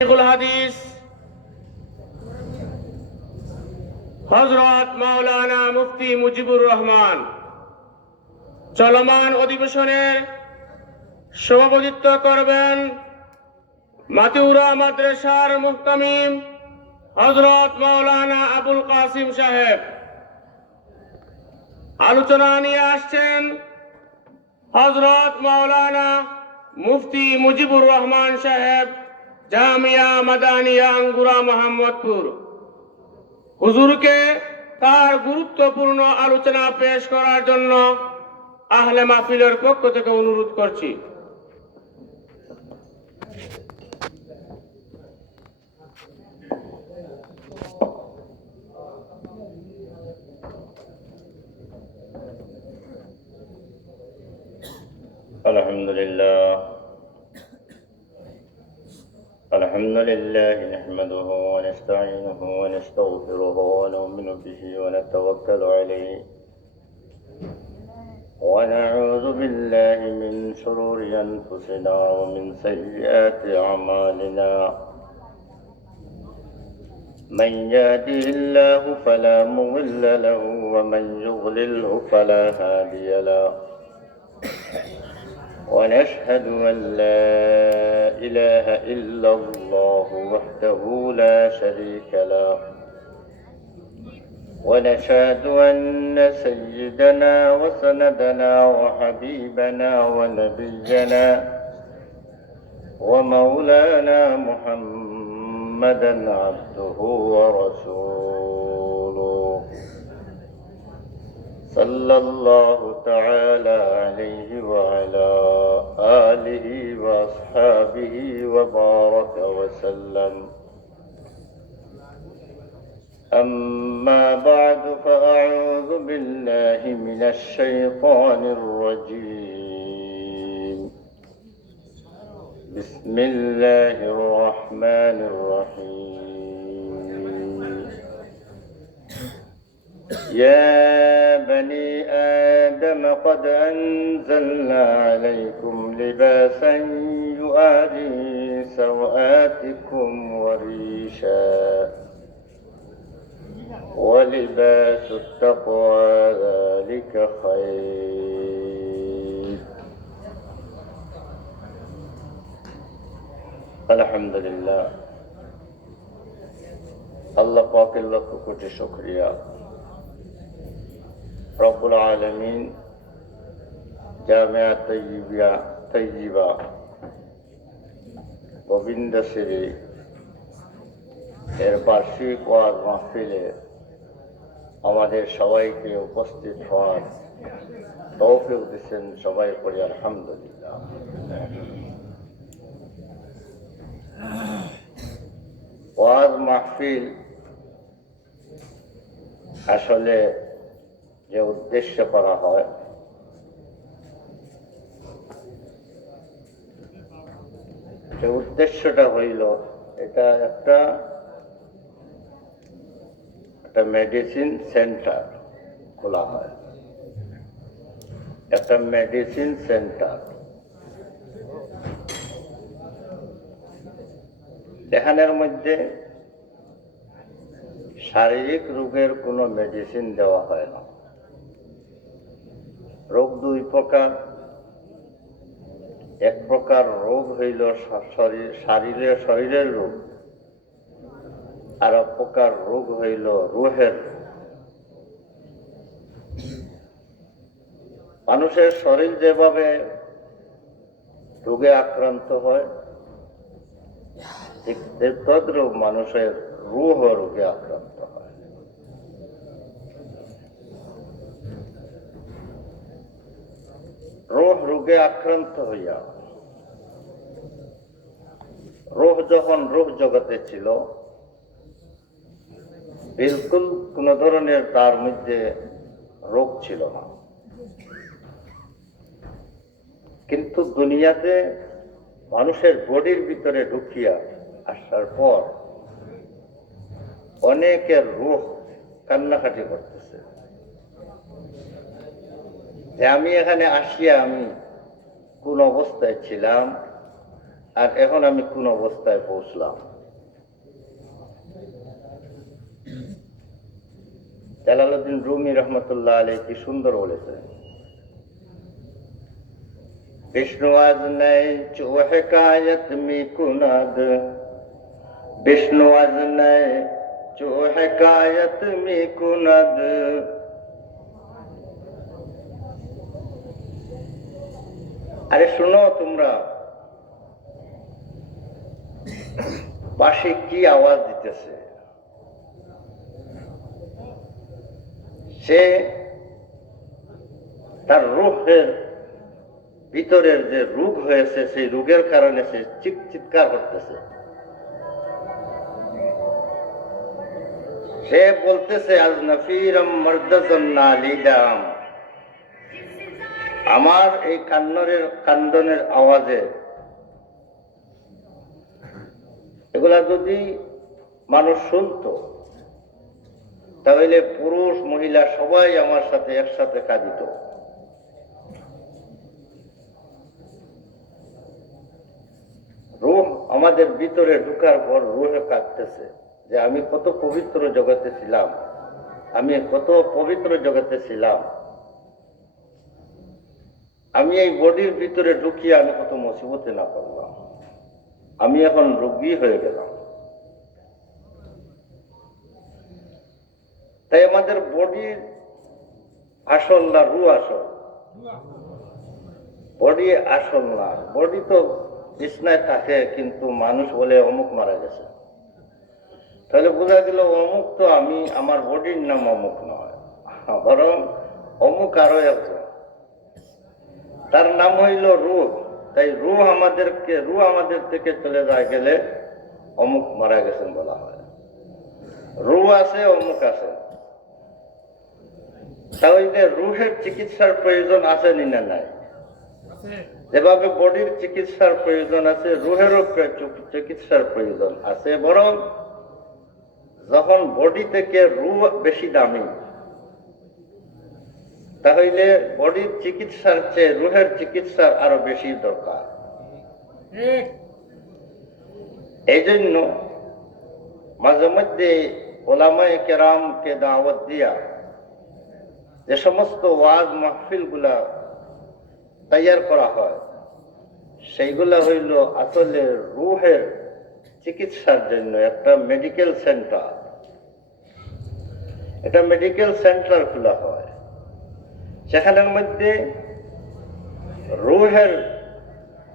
হাদিস হযরত মাওলানা মুফতি মুজিবুর রহমান চলমান অধিবেশনের সভাপতিত্ব করবেন মাতিউরা মাদ্রাসার মুহতামিম হযরত মাওলানা আবুল কাসিম সাহেব। আলোচনা নিয়ে আসছেন হযরত মাওলানা মুফতি মুজিবুর রহমান সাহেব, জামিয়া মাদানিয়া আঙ্গুরা মোহাম্মদপুর। হুজুরকে তার গুরুত্বপূর্ণ আলোচনা পেশ করার জন্য আহলে মাহফিলের পক্ষ থেকে অনুরোধ করছি। الحمد لله نحمده ونستعينه ونستغفره ونؤمن به ونتوكل عليه ونعوذ بالله من شرور أنفسنا ومن سيئات أعمالنا. من يهده الله فلا مضل له ومن يضلله فلا هادي له. ونشهد أن لا إله إلا الله وحده لا شريك له. ونشهد أن سيدنا وسندنا وحبيبنا ونبينا ومولانا محمدا عبده ورسوله صلى الله تعالى عليه وعلى آله وأصحابه وبارك وسلم. أما بعد فأعوذ بالله من الشيطان الرجيم. بسم الله الرحمن الرحيم. يا بني آدم قد أنزلنا عليكم لباسا يواري سوآتكم وريشا ولباس التقوى ذلك خير. الحمد لله. الله পাক লক্ষ কোটি শুকরিয়া। রব্বুল আলামিন জামিয়া তৈয়বা গোবিন্দশ্রী এর বার্ষিক ওয়াজ মাহফিলে আমাদের সবাইকে উপস্থিত হওয়ার তৌফিক দিচ্ছেন। সবাই পড়ি আলহামদুলিল্লাহ। ওয়াজ মাহফিল আসলে যে উদ্দেশ্য করা হয়, যে উদ্দেশ্যটা হইল এটা একটা মেডিসিন সেন্টার খোলা হয়, একটা মেডিসিন সেন্টার। এখানের মধ্যে শারীরিক রোগের কোনো মেডিসিন দেওয়া হয় না। রোগ দুই প্রকার। এক প্রকার রোগ হইল শরীরের রোগ, আর এক প্রকার রোগ হইল রুহের রোগ। মানুষের শরীর যেভাবে রোগে আক্রান্ত হয়, ঠিক তদ্রূপ মানুষের রুহ রোগে আক্রান্ত হয়। রোহ রোগে আক্রান্ত হইয়া, রোহ যখন রোহ জগতে ছিল, বিলকুল কোন ধরনের তার মধ্যে রোগ ছিল না। কিন্তু দুনিয়াতে মানুষের বডির ভিতরে ঢুকিয়া আসার পর অনেকের রোগ কান্নাকাটি করতেছে যে আমি এখানে আসিয়া আমি কোন অবস্থায় ছিলাম, আর এখন আমি কোন অবস্থায় পৌঁছলাম। জালালউদ্দিন রুমি রহমতুল্লাহ আলাইহি কি সুন্দর বলেছেন, विष्णु आज नए जो हकायत में कुनाद, विष्णु आज नए जो हकायत में कुनाद। আরে শুনো তোমরা, পাশে কি আওয়াজ দিতেছে? সে তার রূহের ভিতরের যে রোগ হয়েছে সেই রোগের কারণে সে চিৎকার করতেছে। সে বলতেছে আজ নফিরম মর্দাজন নালিদাম, আমার এই কান্দনের আওয়াজে এগুলা যদি মানুষ শুনতো তাহলে পুরুষ মহিলা সবাই আমার সাথে একসাথে কাঁদিত। রূহ আমাদের ভিতরে ঢুকার পর রূহে কাঁদতেছে যে আমি কত পবিত্র জগতে ছিলাম, আমি কত পবিত্র জগতে ছিলাম, আমি এই বডির ভিতরে ঢুকিয়ে আমি কত মুসিবতে না পড়লাম, আমি এখন রোগী হয়ে গেলাম। তাই আমাদের বডির আসল না রু আসল? বডি আসল না। বডি তো বিছনায় থাকে, কিন্তু মানুষ বলে অমুক মারা গেছে, তাহলে বোঝা গেল অমুক তো আমি, আমার বডির নাম অমুক নয়, বরং অমুক আরো একজন, তার নাম হইল রূহ। তাই রূহ আমাদের থেকে চলে যায় গেলে অমুক মারা গেছেন বলা হয়। রূহ আছে, অমুক আছে। তাহলে রূহের চিকিৎসার প্রয়োজন আছে না নাই? যেভাবে বডির চিকিৎসার প্রয়োজন আছে, রূহেরও চিকিৎসার প্রয়োজন আছে। বরং যখন বডি থেকে রূহ বেশি দামি, তাহলে বডির চিকিৎসার চেয়ে রূহের চিকিৎসার আরো বেশি দরকার। এই জন্য মাঝে মধ্যে ওলামায়ে কেরামকে দাওয়াত দিয়া যে সমস্ত ওয়াজ মাহফিল গুলা তৈয়ার করা হয়, সেইগুলা হইল আসলে রূহের চিকিৎসার জন্য একটা মেডিকেল সেন্টার। এটা মেডিকেল সেন্টার খোলা হয়, সেখানের মধ্যে রূহের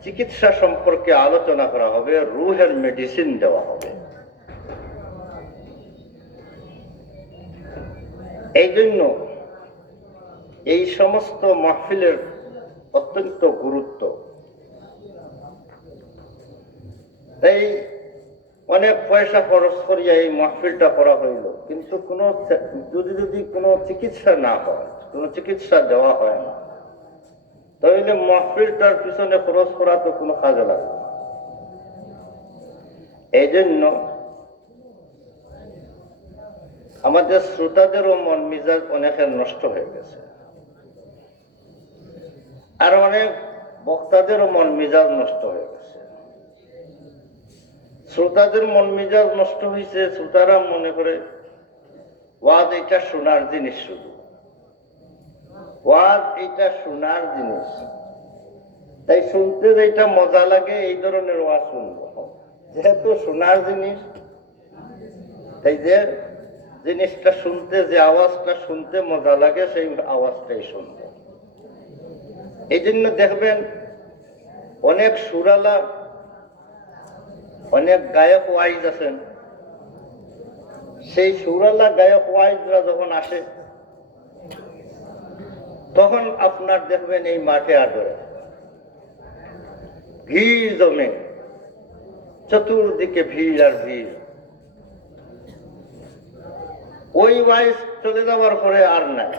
চিকিৎসা সম্পর্কে আলোচনা করা হবে, রূহের মেডিসিন দেওয়া হবে। এই জন্য এই সমস্ত মাহফিলের অত্যন্ত গুরুত্ব। তাই অনেক পয়সা খরচ করিয়া এই মাহফিলটা করা হইল, কিন্তু যদি কোনো চিকিৎসা না হয়, কোনো চিকিৎসা দেওয়া হয় না, তাহলে মাহফিলটার পিছনে খরচ করা তো কোনো কাজে লাগবে না। এই জন্য আমাদের শ্রোতাদেরও মন মেজাজ অনেকের নষ্ট হয়ে গেছে, আর অনেক বক্তাদেরও মন মেজাজ নষ্ট হয়ে গেছে। শ্রোতাদের মন মেজাজ নষ্ট হয়েছে, শ্রোতারা মনে করে ওয়াজ এটা শোনার জিনিস, শুধু ওয়াজ এটা শোনার জিনিস, তাই শুনতে যেটা মজা লাগে এই ধরনের ওয়াজ শুনবো। যেহেতু শোনার জিনিস, তাই যে জিনিসটা শুনতে, যে আওয়াজটা শুনতে মজা লাগে সেই আওয়াজটাই শুনবো। এই জন্য দেখবেন অনেক সুরালা, অনেক গায়ক ওয়াইজ আছেন, সেই সুরালা গায়ক ওয়াইজরা যখন আসে তখন আপনার দেখবেন এই মাঠে আদরে ভিড় জমে, চতুর্দিকে ভিড় আর ভিড়। ওই ওয়াইজ চলে যাওয়ার পরে আর নাই,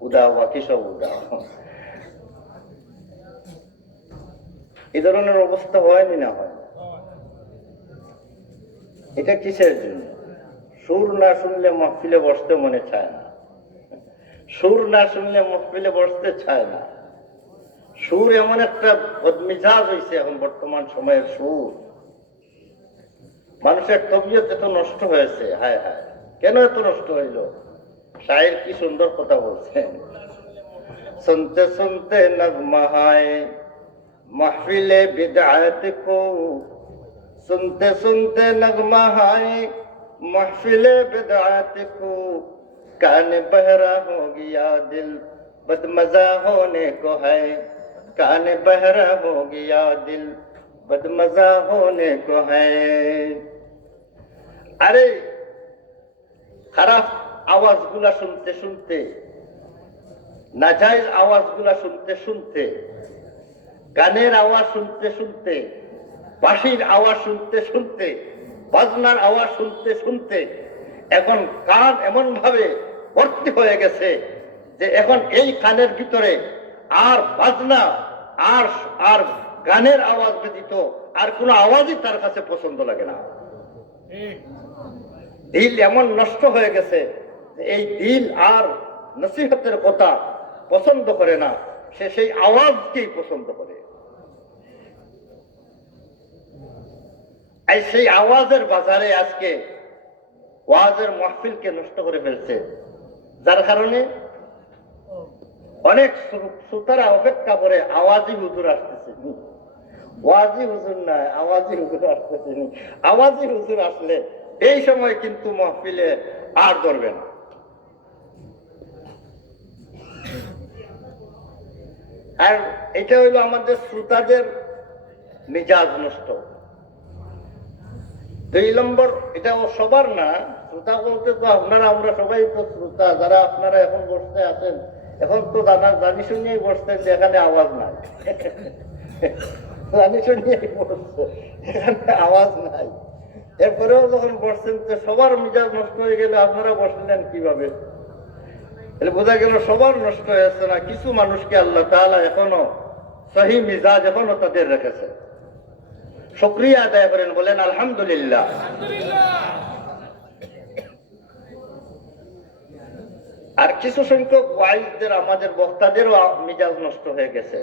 উদাও বাকি সব উদাও। এই ধরনের অবস্থা হয়নি না হয়? এটা কিসের জন্য? সুর না শুনলে মাহফিলে বসতে মনে চায় না, সুর না শুনলে মাহফিলে বসতে চায় না, সুর এমন একটা বদমিজাজ হয়েছে এখন বর্তমান সময়ের সুর, মানুষের তবিয়ত এত নষ্ট হয়েছে। হায় হায়, কেন এত নষ্ট হইল? শায়ের কি সুন্দর কথা বলছেন, শুনতে শুনতে নগমা হায় महफिले बिदअत को, सुनते सुनते नगमा है महफिले बिदअत को, कान बहरा हो गया दिल बदमजा होने को है, कान बहरा हो गया दिल बदमजा होने को है। अरे खराब आवाजगुला सुनते सुनते, नाजायज आवाजगुला सुनते सुनते, গানের আওয়াজ শুনতে শুনতে, বাঁশির আওয়াজ শুনতে শুনতে, বাজনার আওয়াজ শুনতে শুনতে এখন কান এমন ভাবে ভর্তি হয়ে গেছে যে এখন এই কানের ভিতরে আর বাজনা আর আর গানের আওয়াজ ব্যতীত আর কোনো আওয়াজই তার কাছে পছন্দ লাগে না। দিল এমন নষ্ট হয়ে গেছে যে এই দিল আর নসিহতের কথা পছন্দ করে না, সে সেই আওয়াজকেই পছন্দ করে। এই সেই আওয়াজের বাজারে আজকে ওয়াজের মাহফিলকে নষ্ট করে ফেলছে, যার কারণে অনেক শ্রোতারা অপেক্ষা করে আওয়াজি হুজুর আসতেছে, ওয়াজি হুজুর নাই, আওয়াজি হুজুর আসতেছে। আওয়াজি হুজুর আসলে এই সময় কিন্তু মাহফিলে আর ধরবে না। আর এটা হইল আমাদের শ্রোতাদের মিজাজ নষ্ট। 2 নম্বর, এটা সবার না, শ্রোতা বলতে তো আপনারা আমরা সবাই তো শ্রোতা, যারা আপনারা এখন বসতে আছেন এখন তো জানি শুনিয়েই বসতে যেখানে আওয়াজ নাই, জানি শুনিয়েই বসছে এখানে আওয়াজ নাই, এরপরেও যখন বসছেন তো সবার মিজাজ নষ্ট হয়ে গেলে আপনারা বসলেন কিভাবে? বোঝা গেল সবার নষ্ট হয়েছে না, কিছু মানুষকে আল্লাহ তাআলা এখনো সহি মিজাজ এখনো তাদের রেখেছে। শুকরিয়া আদায় করেন, বলেন আলহামদুলিল্লাহ। আর কিছু সংখ্যক ওয়াইজদের, আমাদের বক্তাদেরও মিজাজ নষ্ট হয়ে গেছে।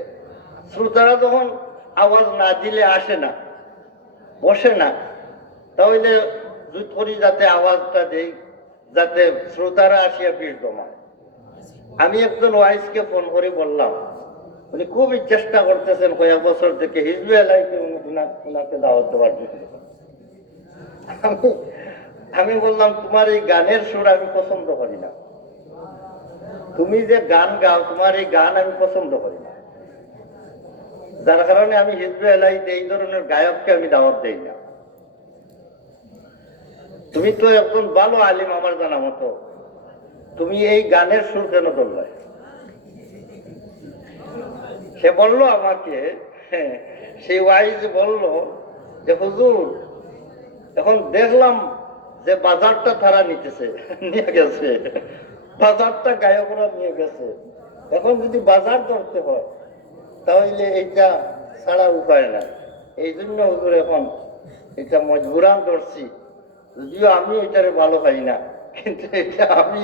শ্রোতারা যখন আওয়াজ না দিলে আসে না, বসে না, তাহলে জুত করি যাতে আওয়াজটা দেই, যাতে শ্রোতারা আসিয়া ভিড় জমায়। আমি একজন ওয়াইজকে ফোন করে বললাম, উনি খুবই চেষ্টা করতেছেন কয়েক বছর থেকে হিজবে আলাইকে উনাকে দাওয়াত দেওয়ার জন্য। আমি বললাম, তোমার এই গানের সুর আমি পছন্দ করি না, তুমি যে গান গাও তোমার এই গান আমি পছন্দ করি না, যার কারণে আমি হিজবে আলাইতে এই ধরনের গায়ককে আমি দাওয়াত দেই না। তুমি তো একজন ভালো আলিম আমার জানা মতো, তুমি এই গানের সুর কেন ধরলে? সে বলল আমাকে, সেই ওয়াইজ বলল যে হুজুর এখন দেখলাম যে বাজারটা তারা নিয়ে গেছে, বাজারটা গায়করা নিয়ে গেছে, এখন যদি বাজার ধরতে হয় তাহলে এইটা ছাড়া উপায় নাই, এই জন্য হুজুর এখন এটা মজবুরান ধরছি, যদিও আমি এটারে ভালো পাই না, কিন্তু এটা আমি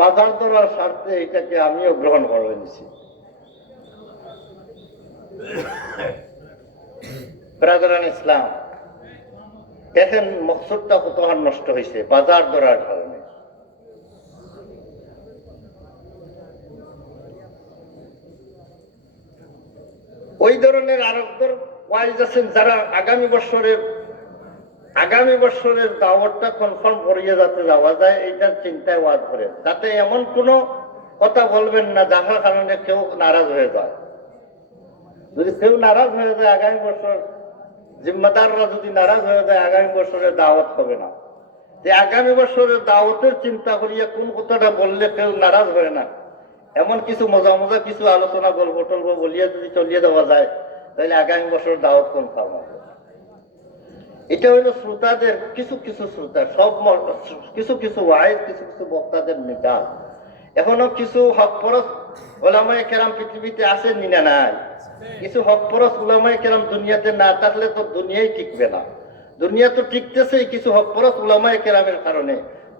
বাজার ধরার স্বার্থে এটাকে আমিও গ্রহণ করে নিছি। ব্রাদারান ইসলাম, দেখেন মকসুদটা কত নষ্ট হয়েছে বাজার ধরার কারণে। ওই ধরনের আরেকজন ওয়াইজ আছেন যারা আগামী বছরের দাওয়াতটা কনফার্ম করিয়ে যাতে যাওয়া যায় এইটার চিন্তায় ওয়াজ করে, যাতে এমন কোনো কথা বলবেন না যার কারণে কেউ নারাজ হয়ে যায়। যদি কেউ নারাজ হয়ে যায় আগামী বছর, জিম্মাদাররা যদি নারাজ হয়ে যায় আগামী বছরের দাওয়াত হবে না। যে আগামী বছরের দাওয়াতের চিন্তা করিয়া কোন কথাটা বললে কেউ নারাজ হয় না, এমন কিছু মজা মজা কিছু আলোচনা গল্প টল্প বলিয়া যদি চলিয়ে দেওয়া যায় তাহলে আগামী বছর দাওয়াত কনফার্ম হবে। এটা হইল শ্রোতাদের, কিছু শ্রোতা, সব কিছু ওয়াইজ, কিছু বক্তাদের মিজাজ। এখনো কিছু হকপরস ওলামায়ে কেরাম পৃথিবীতে আছেন না নাই? কিছু হকপরস ওলামায়ে কেরাম দুনিয়াতে না থাকলে তো দুনিয়াই টিকবে না। দুনিয়া তো টিকতেছে কিছু হকপরস ওলামায়ে কেরামের কারণে।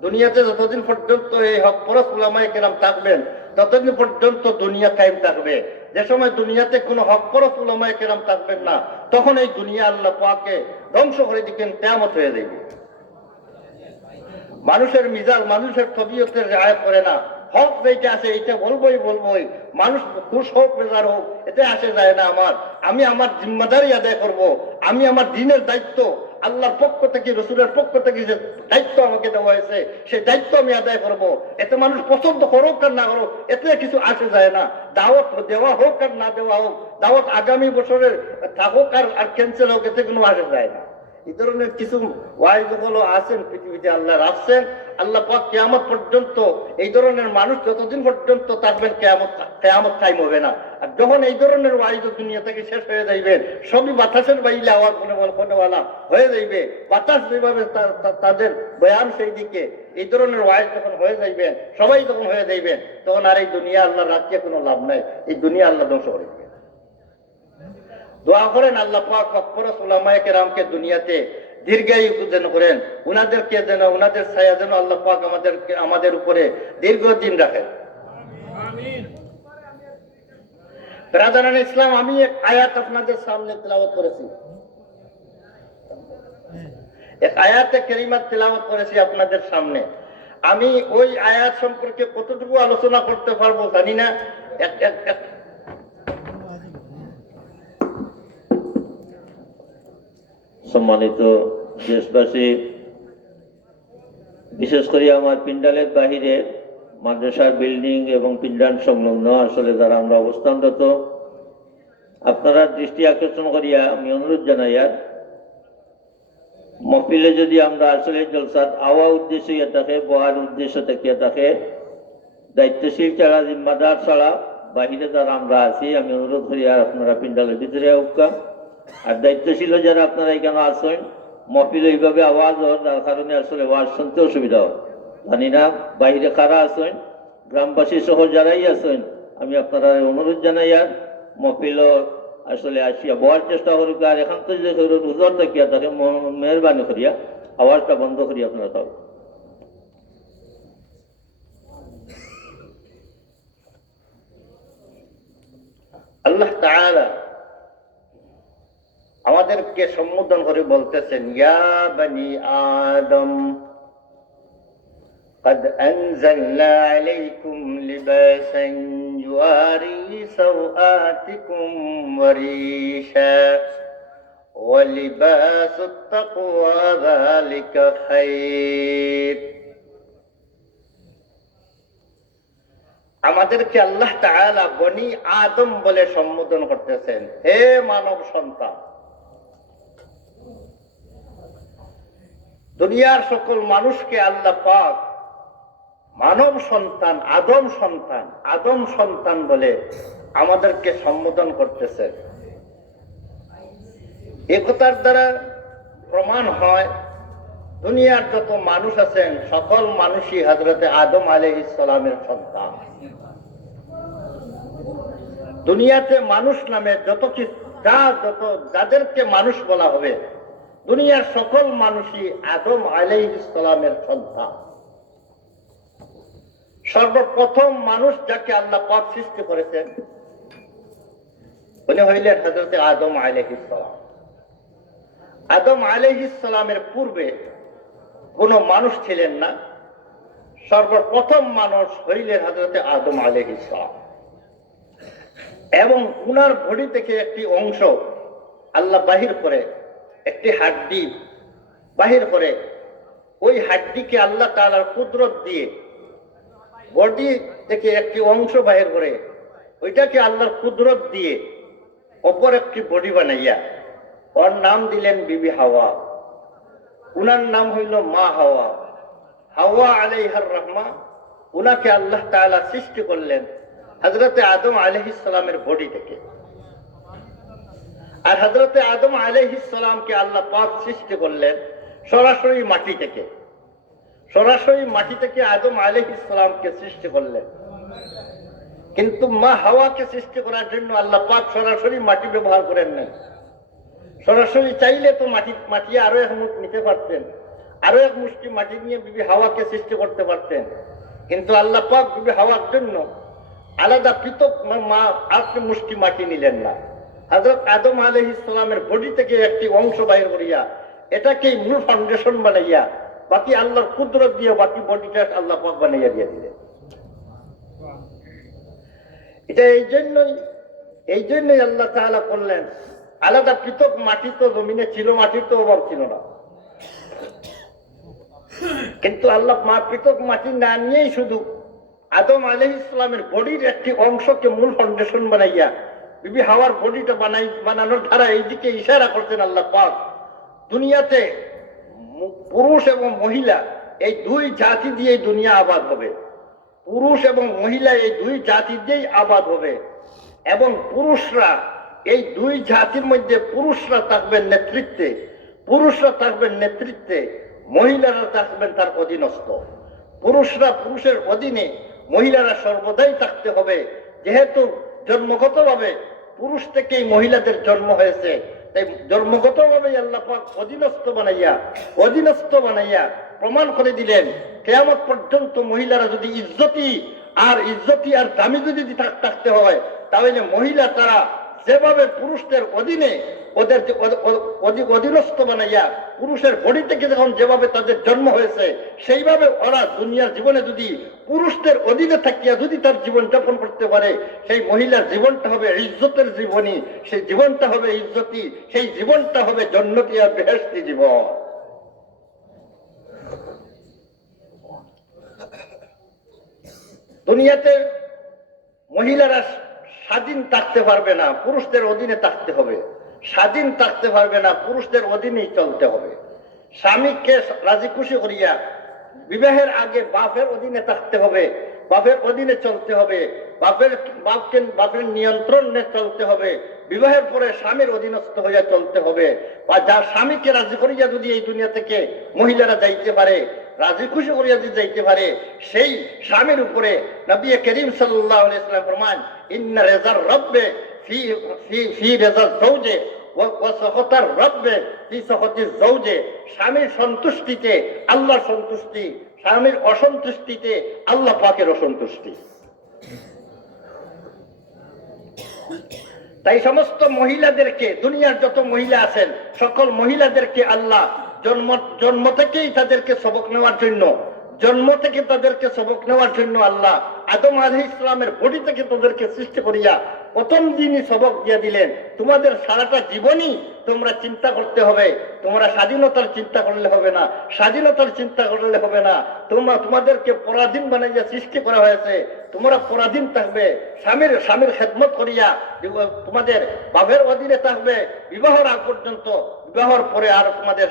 দুনিয়াতে যতদিন পর্যন্ত এই হকপরস ওলামায়ে কেরাম থাকবেন ততদিন পর্যন্ত দুনিয়া কায়েম থাকবে। যে সময় দুনিয়াতে কোনো হক পরস্ত উলামায়ে কেরাম থাকবেন না, তখন এই দুনিয়া আল্লাহ পাককে ধ্বংস করে দিবেন, কিয়ামত হয়ে যাবে। মানুষের মিজাজ, মানুষের তবিয়তের রেয়াত করে না। হক যেটা আছে এটা বলবোই। মানুষ খুশ হোক বেজার হোক এতে আসে যায় না আমার। আমি আমার জিম্মাদারি আদায় করব। আমি আমার দিনের দায়িত্ব, আল্লাহর পক্ষ থেকে, রসুলের পক্ষ থেকে যে দায়িত্ব আমাকে দেওয়া হয়েছে সেই দায়িত্ব আমি আদায় করব। এতে মানুষ পছন্দ করুক আর না করুক এতে কিছু আসে যায় না। দাওয়াত দেওয়া হোক আর না দেওয়া হোক, দাওয়াত আগামী বছরের থাকুক আর ক্যান্সেল হোক, এতে কোনো আসে যায় না। এই ধরনের কিছু ওয়াইজগুলো আছেন পৃথিবীতে, আল্লাহ রাখছেন। আল্লাহ পাক কিয়ামত পর্যন্ত এই ধরনের মানুষ যতদিন পর্যন্ত থাকবেন কিয়ামত টাইম হবে না। আর যখন এই ধরনের ওয়াইজ দুনিয়া থেকে শেষ হয়ে যাইবে, সবই বাতাসের বাইলে আওয়াজ কোনেওয়ালা হয়ে যাইবে। বাতাস যেভাবে তাদের বয়ান সেই দিকে, এই ধরনের ওয়াইজ যখন হয়ে যাইবেন, সবাই যখন হয়ে যাইবেন, তখন আর এই দুনিয়া আল্লাহ রাখিয়ে কোনো লাভ নাই। এই দুনিয়া আল্লাহ ধ্বংস করে দিবেন। দোয়া করেন আল্লাহ পাক হকপরস্ত উলামায়ে কেরামকে দুনিয়াতে দীর্ঘায়ু যেন করেন, উনাদেরকে যেন, উনাদের ছায়া যেন আল্লাহ পাক আমাদের উপরে দীর্ঘদিন রাখেন। ব্রাদারান ইসলাম, আমি এক আয়াত আপনাদের সামনে তেলাওয়াত করেছি, এক আয়াতে কারিমা তেলাওয়াত করেছি আপনাদের সামনে। আমি ওই আয়াত সম্পর্কে কতটুকু আলোচনা করতে পারবো জানি না। সম্মানিত দেশবাসী, বিশেষ করে আমার পিন্ডালের বাহিরে মাদ্রাসার বিল্ডিং এবং পিন্ডাল সংলগ্ন আসলে যারা আমরা অবস্থানরত, আপনারা দৃষ্টি আকর্ষণ করিয়া আমি অনুরোধ জানাইয়া, মহফিলে যদি আমরা আসলে জলসাত আওয়া উদ্দেশ্য ইয়ে থাকে, বহার উদ্দেশ্য থাকিয়া থাকে, দায়িত্বশীল ছাড়া, জিম্মাদার ছাড়া বাহিরে যারা আমরা আছি, আমি অনুরোধ করিয়া আপনারা পিন্ডালের ভিতরে উৎকা। আর দায়িত্বশীল যারা আপনারা এখানে আসেন, মহফিল এইভাবে আওয়াজ হয়, তার কারণে আসলে আওয়াজ শুনতে অসুবিধা হয়। জানি না বাইরে কারা আছেন, গ্রামবাসী সহ যারাই আছেন, আমি আপনারা অনুরোধ জানাইয়া মহফিল আসলে আসিয়া বহার চেষ্টা করুক। আর এখান থেকে যে উজর থাকিয়া তাকে মেহরবানি করিয়া আওয়াজটা বন্ধ করিয়া আপনারা থাক। আল্লাহ তাআলা আমাদেরকে সম্বোধন করে বলতেছেন, ইয়া বনি আদম قد أنزلنا عليكم لباسا يواري سوآتكم وريشا ولباس التقوى ذلك خير। আমাদেরকে আল্লাহ তাআলা বনি আদম বলে সম্বোধন করতেছেন, হে মানব সন্তান। দুনিয়ার সকল মানুষকে আল্লাহ পাক মানব সন্তান, আদম সন্তান বলে আমাদেরকে সম্বোধন করতেছে। একতার দ্বারা প্রমাণ হয় দুনিয়ার যত মানুষ আছেন সকল মানুষই হযরতে আদম আলাইহিস সালামের সন্তান। দুনিয়াতে মানুষ নামে যাদেরকে মানুষ বলা হবে, দুনিয়ার সকল মানুষই আদম আলাইহিস সালামের সন্তান। সর্বপ্রথম মানুষ যাকে আল্লাহ পাক সৃষ্টি করেছেন উনি হইলেন হযরতে আদম আলাইহিস সালাম। আদম আলাইহিস সালামের পূর্বে কোনো মানুষ ছিলেন না। সর্বপ্রথম মানুষ হইলেন হযরতে আদম আলাইহিস সালাম। এবং উনার বডি থেকে একটি অংশ আল্লাহ বাহির করে, একটি হাড্ডি বাহির করে। ওই হাড্ডিকে আল্লাহ তাআলার কুদরত দিয়ে বডি থেকে একটি অংশ বাহির করে, ওইটাকে আল্লাহর কুদরত দিয়ে অপর একটি বডি বানাইয়া ওর নাম দিলেন বিবি হাওয়া। উনার নাম হইল মা হাওয়া। হাওয়া আলাইহার রহমা, উনাকে আল্লাহ তাআলা সৃষ্টি করলেন হযরতে আদম আলাইহিস সালামের বডি থেকে। আর হযরতে আদম আলাইহিস সালামকে আল্লাহ পাক সৃষ্টি করলেন সরাসরি মাটি থেকে। সরাসরি মাটি থেকে আদম আলাইহিস সালামকে সৃষ্টি করলেন। কিন্তু মা হাওয়াকে সৃষ্টি করার জন্য আল্লাহ পাক সরাসরি মাটি ব্যবহার করেন না। সরাসরি চাইলে তো মাটি আরো এক মুঠ নিতে পারতেন, আরো এক মুষ্টি মাটি নিয়ে বিবি হাওয়াকে সৃষ্টি করতে পারতেন। কিন্তু আল্লাহ পাক বিবি হাওয়ার জন্য আলাদা পৃথক মা আপনি মুষ্টি মাটি নিলেন না। হযরত আদম আলাইহিস সালামের বডি থেকে একটি অংশ বাইর করিয়া এটাকে মূল ফাউন্ডেশন বানাইয়া বাকি আল্লাহর কুদরত দিয়ে বাকি বডিটা আল্লাহ পাক বানাইয়া দিয়ে দিলেন। এটা এই জন্যই আল্লাহ তাআলা করলেন আলাদা পৃথক। মাটি তো জমিনে ছিল, মাটির তো অভাব ছিল না, কিন্তু আল্লাহ পৃথক মাটি না নিয়েই শুধু আদম আলাইহিস সালামের বডির একটি অংশকে মূল ফাউন্ডেশন বানাইয়া বিবি হাওয়ার বডিটা বানানোর ধারা এইদিকে ইশারা করতেন আল্লাহ পাক। দুনিয়াতে পুরুষ এবং মহিলা এই দুই জাতি দিয়ে দুনিয়া আবাদ হবে, পুরুষ এবং মহিলা এই দুই জাতি দিয়েই আবাদ হবে। এবং পুরুষরা এই দুই জাতির মধ্যে পুরুষরা থাকবেন নেতৃত্বে, মহিলারা থাকবেন তার অধীনস্থ। পুরুষরা পুরুষের অধীনে, মহিলারা সর্বদাই থাকতে হবে। যেহেতু জন্মগতভাবে পুরুষ থেকেই মহিলাদের জন্ম হয়েছে, তাই জন্মগতভাবে আল্লাহ পাক অধীনস্থ বানাইয়া প্রমাণ করে দিলেন কিয়ামত পর্যন্ত মহিলারা যদি ইজ্জতি আর দামি যদি থাকতে হয়, তাহলে মহিলা তারা যেভাবে পুরুষদের অধীনে ওদেরকে অধীনস্থ বানাইয়া পুরুষের বডি থেকে যখন যেভাবে তাদের জন্ম হয়েছে সেইভাবে ওরা দুনিয়ার জীবনে যদি পুরুষদের অধীনে থাকিয়া যদি তার জীবন যাপন করতে পারে, সেই মহিলার জীবনটা হবে ইজ্জতের জীবনী, সেই জীবনটা হবে ইজ্জতি, সেই জীবনটা হবে জান্নাতি আর বেহেশতি জীবন। দুনিয়াতে মহিলারা স্বাধীন থাকতে পারবে না, পুরুষদের অধীনে থাকতে হবে। স্বাধীন থাকতে পারবে না, পুরুষদের অধীনেই চলতে হবে। স্বামীকে রাজি খুশি করিয়া বিবাহের আগে বাপের অধীনে থাকতে হবে, বাপের অধীনে চলতে হবে, বাপের নিয়ন্ত্রণে চলতে হবে। বিবাহের পরে স্বামীর অধীনস্থ হইয়া চলতে হবে। বা যার স্বামীকে রাজি করিয়া যদি এই দুনিয়া থেকে মহিলারা যাইতে পারে, রাজি খুশি করিয়া যদি যাইতে পারে, সেই স্বামীর উপরে নবী করিম সাল্লাল্লাহু আলাইহি ওয়াসাল্লাম ফরমান ইন্না রিজার রাব্বি ফি রিজার যাওজে ওয়া সাখাতার রাব্বি ফি সাখাতিজ যাওজে। স্বামীর সন্তুষ্টিতে আল্লাহর সন্তুষ্টি, স্বামীর অসন্তুষ্টিতে আল্লাহ পাকের অসন্তুষ্টি। তাই সমস্ত মহিলাদেরকে, দুনিয়ার যত মহিলা আছেন সকল মহিলাদেরকে আল্লাহ জন্ম থেকেই তাদেরকে সবক নেওয়ার জন্য আল্লাহ আদম আলাইহিস সালামের বডি থেকে তাদেরকে সৃষ্টি করিয়া প্রথম দিনই সবক দিয়ে দিলেন, তোমাদের সারাটা জীবনই তোমরা চিন্তা করতে হবে। তোমরা স্বাধীনতার চিন্তা করলে হবে না, তোমাদেরকে পরাধীন বানাইয়া সৃষ্টি করা হয়েছে। তোমরা পরাধীন থাকবে, স্বামীর খেদমত করিয়া তোমাদের বাপের অধীনে থাকবে বিবাহর আগ পর্যন্ত। বিবাহর পরে আর তোমাদের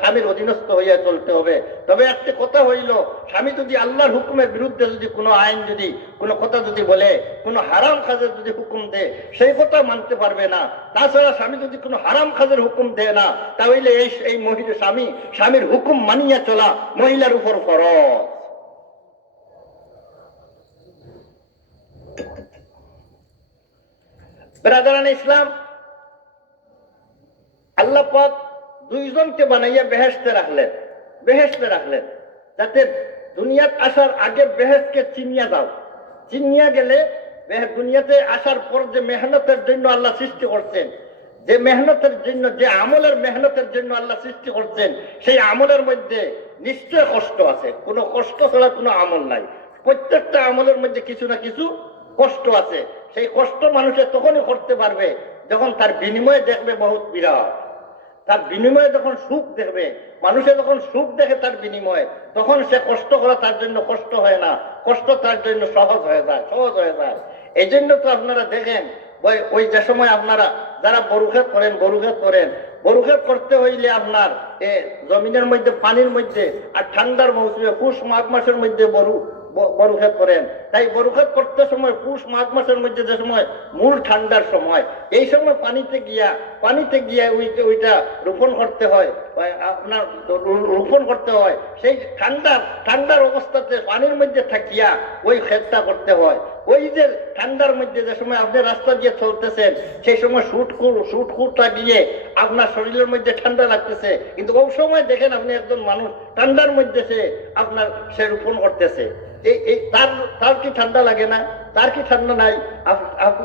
স্বামীর অধীনস্থ হইয়া চলতে হবে। তবে একটা কথা হইল, স্বামী যদি আল্লাহর হুকুমের বিরুদ্ধে যদি কোনো আইন, যদি কোনো কথা যদি বলে, কোনো হারাম কাজের যদি হুকুম দেয়, সেই কথা মানতে পারবে না। তাছাড়া স্বামী যদি কোনো হারাম কাজের হুকুম দেয় না, তাহলে এই মহিলা স্বামীর হুকুম মানিয়া চলা মহিলার উপর ফরজ। ব্রাদারান ইসলাম, আল্লাহ পাক দুইজনকে বানাইয়া বেহেশতে রাখলেন, যাতে দুনিয়াত আসার আগে বেহেশকে চিনিয়া গেলে দুনিয়াতে আসার পর যে মেহনতের জন্য আল্লাহ সৃষ্টি করছেন, যে মেহনতের জন্য, যে আমলের মেহনতের জন্য আল্লাহ সৃষ্টি করছেন, সেই আমলের মধ্যে নিশ্চয় কষ্ট আছে। কোনো কষ্ট ছাড়া কোনো আমল নাই। প্রত্যেকটা আমলের মধ্যে কিছু না কিছু কষ্ট আছে। সেই কষ্ট মানুষের তখনই করতে পারবে যখন তার বিনিময়ে দেখবে বহুত বিরাট। তার বিনিময়ে যখন সুখ দেখবে, মানুষে যখন সুখ দেখে তার বিনিময়ে, তখন সে কষ্ট করা তার জন্য কষ্ট হয় না, কষ্ট তার জন্য সহজ হয়ে যায়। এই জন্য তো আপনারা দেখেন, ওই যে সময় আপনারা যারা বরুক্ষেত করেন, করতে হইলে আপনার জমিনের মধ্যে, পানির মধ্যে, আর ঠান্ডার মৌসুমে পুষ মাঘ মাসের মধ্যে বরুক্ষেত করেন। তাই বরুক্ষেত করতে সময় পুষ মাঘ মাসের মধ্যে যে সময় মূল ঠান্ডার সময়, এই সময় পানিতে গিয়া ওইটা রোপণ করতে হয়। সেই ঠান্ডার অবস্থাতে পানির মধ্যে থাকিয়া ওই ক্ষেতটা করতে হয়। ওই যে ঠান্ডার মধ্যে যে সময় আপনি রাস্তা দিয়ে চলতেছেন, সেই সময় শুটকুটা গিয়ে আপনার শরীরের মধ্যে ঠান্ডা লাগতেছে, কিন্তু ওই সময় দেখেন আপনি একজন মানুষ ঠান্ডার মধ্যে সে রোপণ করতেছে, তার কি ঠান্ডা লাগে না? তার কি ঠান্ডা নাই?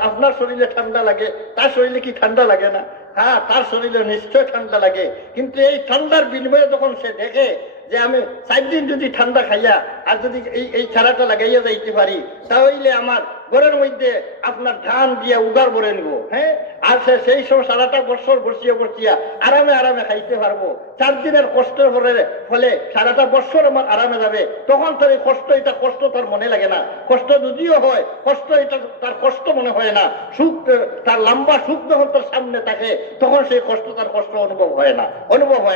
আপনার শরীরে ঠান্ডা লাগে, তার শরীরে কি ঠান্ডা লাগে না? হ্যাঁ, তার শরীরে নিশ্চয় ঠান্ডা লাগে। কিন্তু এই ঠান্ডার বিনিময়ে যখন সে দেখে যে আমি 4 দিন যদি ঠান্ডা খাইয়া আর যদি এই ছাড়াটা লাগাইয়া যাইতে পারি, তাহলে আমার ঘরের মধ্যে আপনার ধান দিয়ে উগার ভরে নিব। হ্যাঁ, আর সেই সময় সারাটা বছর বসিয়া আরামে আরামে খাইতে পারবো। 4 দিনের কষ্টের ফলে সারাটা বছর আমার আরামে যাবে। তখন তার এই কষ্ট, এটা কষ্ট তার মনে লাগে না। কষ্ট যদিও হয়, কষ্ট এটা তার কষ্ট মনে হয় না। সুখ, তার লম্বা সুখ যখন তার সামনে থাকে, তখন সেই কষ্ট তার কষ্ট অনুভব হয়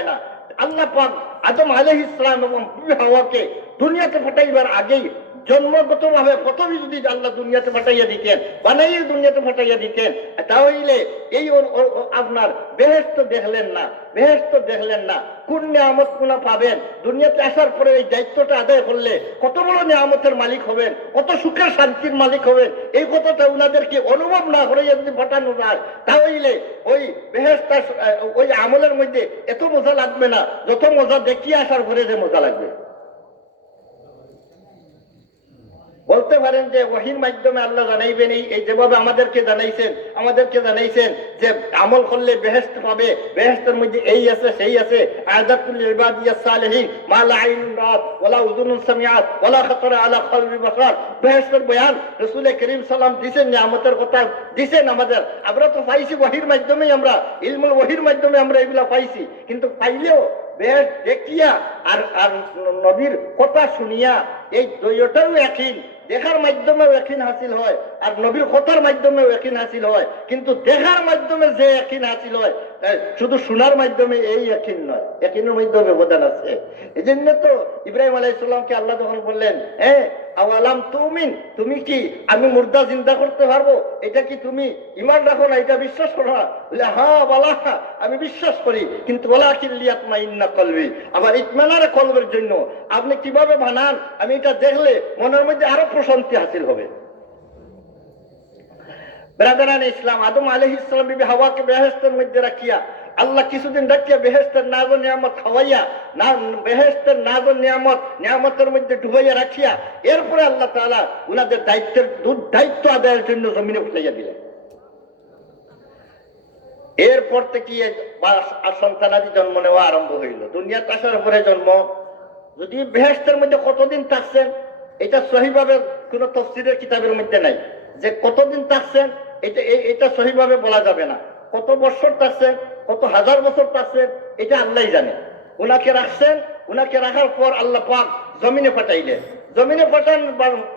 না। আল্লাহ পাক আদম আলাইহিস সালাম এবং বিবি হাওয়াকে দুনিয়াতে পাঠাইবার আগেই জন্মগতভাবে প্রথমে যদি আল্লাহ দুনিয়াতে পাঠাইয়া দিতেন, বানাইয়ে দুনিয়াতে পাঠাইয়া দিতেন, তাহলে এই আপনার বেহেশত দেখলেন না। কোন নিয়ামত গুলো পাবেন, দুনিয়াতে আসার পরে এই দায়িত্বটা আদায় করলে কত বড় নিয়ামতের মালিক হবেন, কত সুখের শান্তির মালিক হবেন, এই কথাটা উনাদেরকে অনুভব না করে যদি পাঠানো যায়, তাহলে ওই বেহেশতা ওই আমলের মধ্যে এত মজা লাগবে না, যত মজা দেখিয়ে আসার পরে যে মজা লাগবে। বলতে পারেন যে ওহীর মাধ্যমে আল্লাহ জানাইবেন, এই যেভাবে আমাদেরকে জানাইছেন যে আমল করলে বেহেশত পাবে, বেহেশতের মধ্যে এই আছে সেই আছে, আযাতুল ইবাদিয়াস সালিহিন মা লা আইনুন রাআত ওয়ালা উযুনুন সামিআত ওয়ালা খাতারা আলা কলবি বাশার। বেহেশতের বয়ান রাসূল করিম সাল্লাল্লাহু আলাইহি দিবেন, নিয়ামতের কথা দিবেন আমাদের। আমরা তো পাইছি ওহীর মাধ্যমে, আমরা ইলমুল ওহীর মাধ্যমে আমরা এগুলা পাইছি। কিন্তু পাইলেও বেহেশত দেখিয়া আর নবীর কথা শুনিয়া এই দুইটাও একই, দেখার মাধ্যমেও একই হাসিল হয় আর নবীর কথার মাধ্যমেও একই হাসিল হয়। কিন্তু দেখার মাধ্যমে যে একই হাসিল হয়, শুধু শোনার মাধ্যমে এই একই নয়, একইনের মধ্যে ব্যবধান আছে। এই জন্য তো ইব্রাহিম আলাইহিস সালামকে আল্লাহ যখন বললেন, আওয়ালাম তুমিন, তুমি কি আমি মুর্দা জিন্দা করতে পারবো, এটা কি তুমি ঈমান রাখো না, এটা বিশ্বাস করো না? বলে হ্যাঁ বলা, আমি বিশ্বাস করি, কিন্তু ওয়ালাকিন লিয়াতমাইন্না কলবি, আমার ইতমানার কলবের জন্য আপনি কিভাবে বানান, আমি এটা দেখলে মনের মধ্যে আরো প্রশান্তি হাসিল হবে। ব্রাদারান ইসলাম, আদম আলাইহিস সালাম বিবি হাওয়াকে বেহেশতের মধ্যে রাখিয়া আল্লাহ কিছুদিন রাখিয়া বেহেশতের নাজ ও নিয়ামত খাওয়াইয়া, না বেহেশতের নাজ ও নিয়ামতের মধ্যে ডুবাইয়া রাখিয়া, এরপরে আল্লাহ তাআলা উনাদের দায়িত্ব আদায়ের জন্য জমিনে উঠাইয়া দিলেন। এরপর থেকে সন্তানাদি জন্ম নেওয়া আরম্ভ হইল। দুনিয়াতে আসার পরে জন্ম, যদি বেহেশতের মধ্যে কতদিন থাকছেন এটা সহিভাবে কোন তাফসীরের কিতাবের মধ্যে নাই, যে কতদিন থাকছেন এটা সহিভাবে বলা যাবে না। কত বছর থাকছেন, কত হাজার বছর থাকছেন, এটা আল্লাহই জানে। উনাকে রাখছেন, উনাকে রাখার পর আল্লাহ পাক জমিনে পাঠাইলেন। জমিনে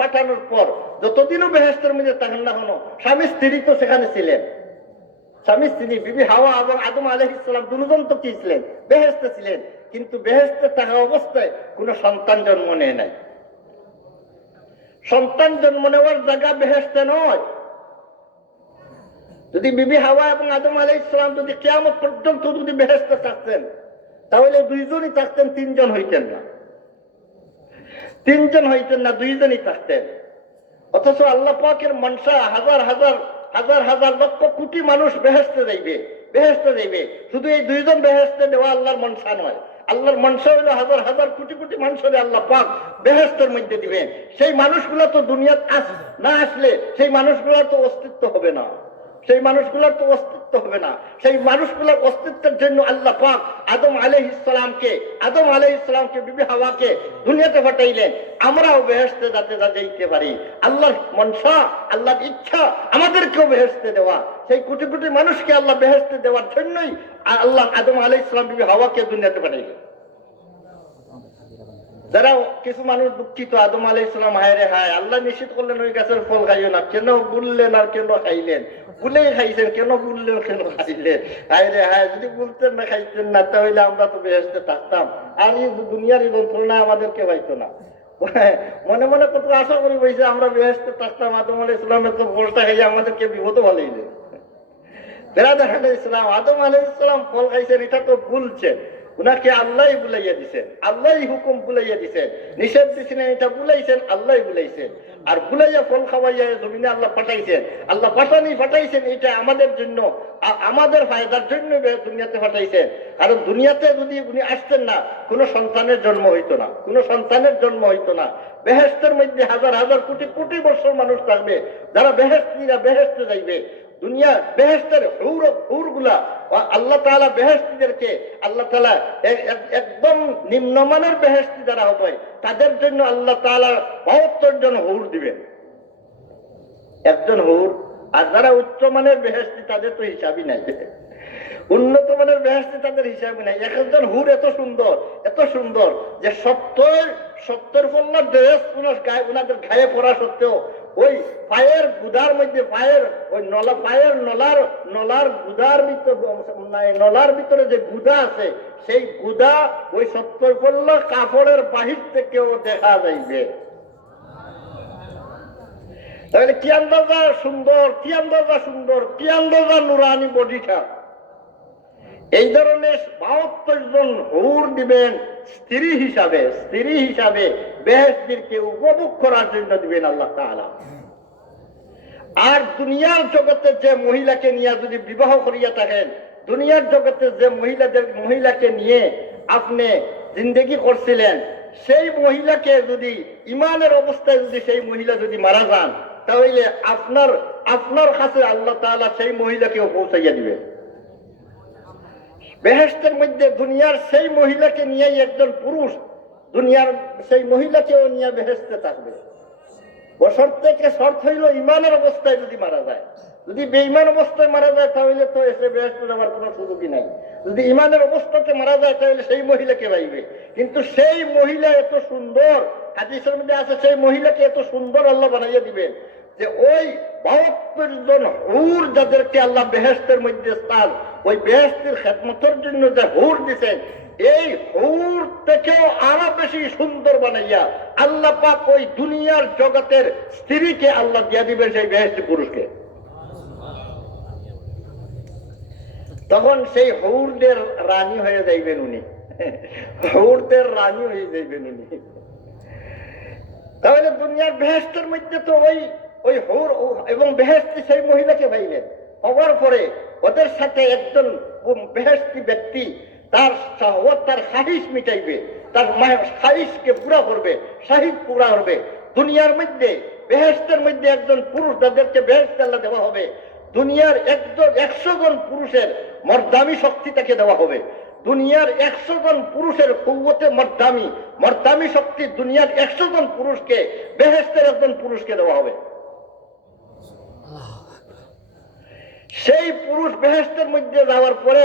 পাঠানোর পর যতদিনও বেহেশতের মধ্যে থাকেন না কেন, স্বামী স্ত্রী তো সেখানে ছিলেন। স্বামী স্ত্রী বিবি হাওয়া এবং আদম আলাইহিস সালাম দুজন তো কি ছিলেন, বেহেশতে ছিলেন। কিন্তু বেহেশতে থাকা অবস্থায় কোনো সন্তান জন্ম নেয় নাই। সন্তান জন্ম নেওয়ার জায়গা বেহেশতে নয়। যদি বিবি হাওয়া এবং আদম আলাইহিস সালাম যদি কিয়ামত পর্যন্ত যদি বেহেশতে থাকতেন, তাহলে দুইজনই থাকতেন, তিনজন হইতেন না, দুইজনই থাকতেন। অথচ আল্লাহ পাকের মনসা হাজার লক্ষ কোটি মানুষ বেহেশতে যাইবে। শুধু এই দুইজন বেহেশতে দেওয়া আল্লাহর মনসা নয়, আল্লাহর মনসা হইল হাজার কোটি মানুষের আল্লাহ পাক বেহেশতের মধ্যে দিবেন। সেই মানুষগুলো তো দুনিয়াত না আসলে সেই মানুষগুলোর তো অস্তিত্ব হবে না। সেই মানুষগুলোর অস্তিত্বের জন্য আল্লাহ পাক আদম আলাইহিস সালামকে বিবি হাওয়াকে দুনিয়াতে পাঠাইলেন, আমরাও বেহেশতে যাইতে পারি। আল্লাহর মনসা, আল্লাহর ইচ্ছা আমাদেরকেও বেহেশতে দেওয়া। সেই কোটি মানুষকে আল্লাহ বেহেশতে দেওয়ার জন্যই আল্লাহ আদম আলাইহিস সালাম বিবি হাওয়াকে দুনিয়াতে পাঠাইলেন। যারা কিছু মানুষ দুঃখিত, আদম আলাইহিস সালাম হায় রে হায়, আল্লাহ নিষেধ করলেন ওই গাছের ফল খাইও না, কেন বললেন আর কেন খাইলেন? ভুলেই খাইছেন, কেন বললেন কেন খাইলেন? হায় রে হায়, যদি বলতেন না খাইতেন না, তাহলে আমরা তো বেহেশতে থাকতাম, আর এই দুনিয়ার যন্ত্রণা আমাদেরকে পাইতো না। মনে মনে কত আশা করি বলছে আমরা বেহেশতে থাকতাম, আদম আলাইহিস সালামের তো ফলটা খাইয়ে আমাদেরকে বিপদ ভালোইলেন। বেরাদার ইসলাম, আদম আলাইহিস সালাম ফল খাইছেন, এটা তো ভুলছেন। উনাকে আল্লাহ বুলাইয়া দিছেন, আল্লাহ হুকুম বুলাইয়া দিছেন, নিষেধ দিছেন এটা বুলাইছেন, আল্লাহ বুলাইছেন। আর বুলাইয়া ফল খাওয়াইয়া জমিনে আল্লাহ পাঠাইছেন, আল্লাহ পাঠাইছেন এটা আমাদের জন্য, আমাদের ফায়দার জন্য দুনিয়াতে পাঠাইছেন। কারণ দুনিয়াতে যদি উনি আসতেন না, কোনো সন্তানের জন্ম হইতো না, কোনো সন্তানের জন্ম হইতো না। বেহেশতের মধ্যে হাজার হাজার কোটি কোটি বছর মানুষ থাকবে, যারা বেহেশতে যাইবে। দুনিয়া বেহেশতের হুর গুলা আল্লাহ তাআলা বেহেশতীদেরকে আল্লাহ তাআলা একদম নিম্নমানের বেহেশতী যারা হবে তাদের জন্য আল্লাহ তাআলা ৭২ জন হুর দিবেন, একজন হুর। আর যারা উচ্চমানের বেহেশতী তাদের তো হিসাবই নাই, উন্নত মানের বেহেশতী তাদের হিসাবই নাই। একজন হুর এত সুন্দর যে ৭০ পল্লা ড্রেস ওনাদের গায়ে পড়া সত্ত্বেও ওই পায়ের গুদার মধ্যে পায়ের নলার গুদার নলার ভিতরে যে গুদা আছে, সেই গুদা ওই ৭০ পল্লা কাপড়ের বাহির থেকেও দেখা যাইবে। তাহলে কি আন্দাজা সুন্দর, কি আন্দাজা নুরানি বডিটা। এই ধরনের ৭২ জন হুর দিবেন স্ত্রী হিসাবে বেহেশতীকে উপভোগ করার জন্য দিবেন আল্লাহ তাআলা। আর দুনিয়ার জগতে যে মহিলাকে নিয়ে যদি বিবাহ করিয়া থাকেন, দুনিয়ার জগতে যে মহিলাকে নিয়ে আপনি জিন্দেগি করছিলেন, সেই মহিলাকে যদি ইমানের অবস্থায় যদি সেই মহিলা যদি মারা যান, তাহলে আপনার কাছে আল্লাহ তাআলা সেই মহিলাকেও পৌঁছাইয়া দিবেন। বেহেশতের মধ্যে দুনিয়ার সেই মহিলাকে নিয়ে একজন পুরুষ দুনিয়ার সেই মহিলাকেও নিয়ে বেহেশতে থাকবে। শর্ত হইল ইমানের অবস্থায় যদি মারা যায়। যদি বেঈমান অবস্থায় মারা যায় তাহলে তো এসে বেহেশতে যাওয়ার কোনো সুযোগই নাই। যদি ইমানের অবস্থাতে মারা যায় তাহলে সেই মহিলাকে পাইবে। কিন্তু সেই মহিলা এত সুন্দর, হাদিসের মধ্যে আছে সেই মহিলাকে এত সুন্দর আল্লাহ বানাইয়া দিবেন যে ওই ৭২ জন হুর যাদেরকে আল্লাহ বেহেশতের মধ্যে স্থান, ওই বেহেশতের খেদমতের জন্য যে হুর দিছেন, এই হুর থেকেও আরো বেশি সুন্দর বানাইয়া আল্লাহ পাক ওই দুনিয়ার জগতের স্ত্রীকে আল্লাহ দিয়া দিবেন সেই বেহেশতি পুরুষকে। তখন সেই হুরদের রানী হয়ে যাইবেন উনি, হুরদের রানী হয়ে যাইবেন উনি। তাহলে দুনিয়ার বেহেশতের মধ্যে তো ওই হুর এবং বেহেশতি সেই মহিলাকে পাইলেন। হওয়ার পরে ওদের সাথে একজন বেহেশতি ব্যক্তি তার শাহওয়াত, তার খাহিশ মিটাইবে, তার খাহিশকে পুরা করবে, শাহিদ পুরা করবে। দুনিয়ার মধ্যে বেহেশতের মধ্যে একজন পুরুষ যাদেরকে বেহেশত আল্লাহ দেওয়া হবে, দুনিয়ার ১০০ জন পুরুষের মর্দামি শক্তি তাকে দেওয়া হবে। দুনিয়ার ১০০ জন পুরুষের কুওয়াতে মর্দামি শক্তি দুনিয়ার ১০০ জন পুরুষকে বেহেশতের একজন পুরুষকে দেওয়া হবে। সেই পুরুষ বেহেশতের মধ্যে যাওয়ার পরে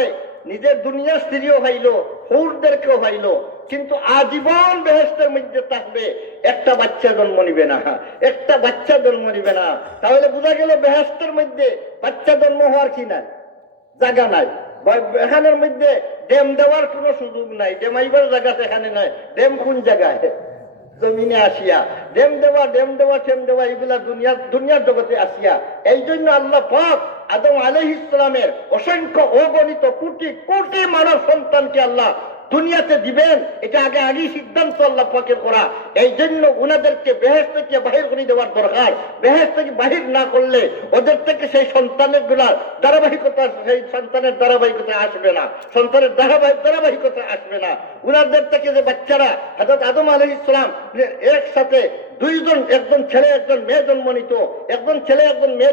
নিজের দুনিয়ার স্ত্রীও ভাইল, হুরদেরকেও ভাইল, কিন্তু আজীবন বেহেশতের মধ্যে থাকবে, একটা বাচ্চা জন্ম নিবে না। তাহলে বোঝা গেল বেহেশতের মধ্যে বাচ্চা জন্ম হওয়ার কি নাই, জায়গা নাই। এখানের মধ্যে ডেম দেওয়ার কোন সুযোগ নাই, ডেমাইবার জায়গা সেখানে নাই। ডেম কোন জায়গায়? জমিনে আসিয়া ডেম দেওয়া এগুলা দুনিয়ার জগতে আসিয়া। এই জন্য আল্লাহ পাক আদম আলাইহিস সালামের অসংখ্য অগণিত কোটি কোটি মানব সন্তানকে আল্লাহ দুনিয়াতে দিবেন, এটা আগেই সিদ্ধান্ত আল্লাহ পাকের করা। এই জন্য ওনাদেরকে বেহেশত থেকে বাহির করে দেওয়ার দরকার। বেহেশত থেকে বাহির না করলে ওদের থেকে সেই সন্তানের গুলার ধারাবাহিকতা, সেই সন্তানের ধারাবাহিকতা আসবে না, সন্তানের ধারাবাহিকতা আসবে না। ওনাদের থেকে যে বাচ্চারা হযরত আদম আলাইহিস সালাম একসাথে দুইজন, একজন ছেলে একজন মেয়ে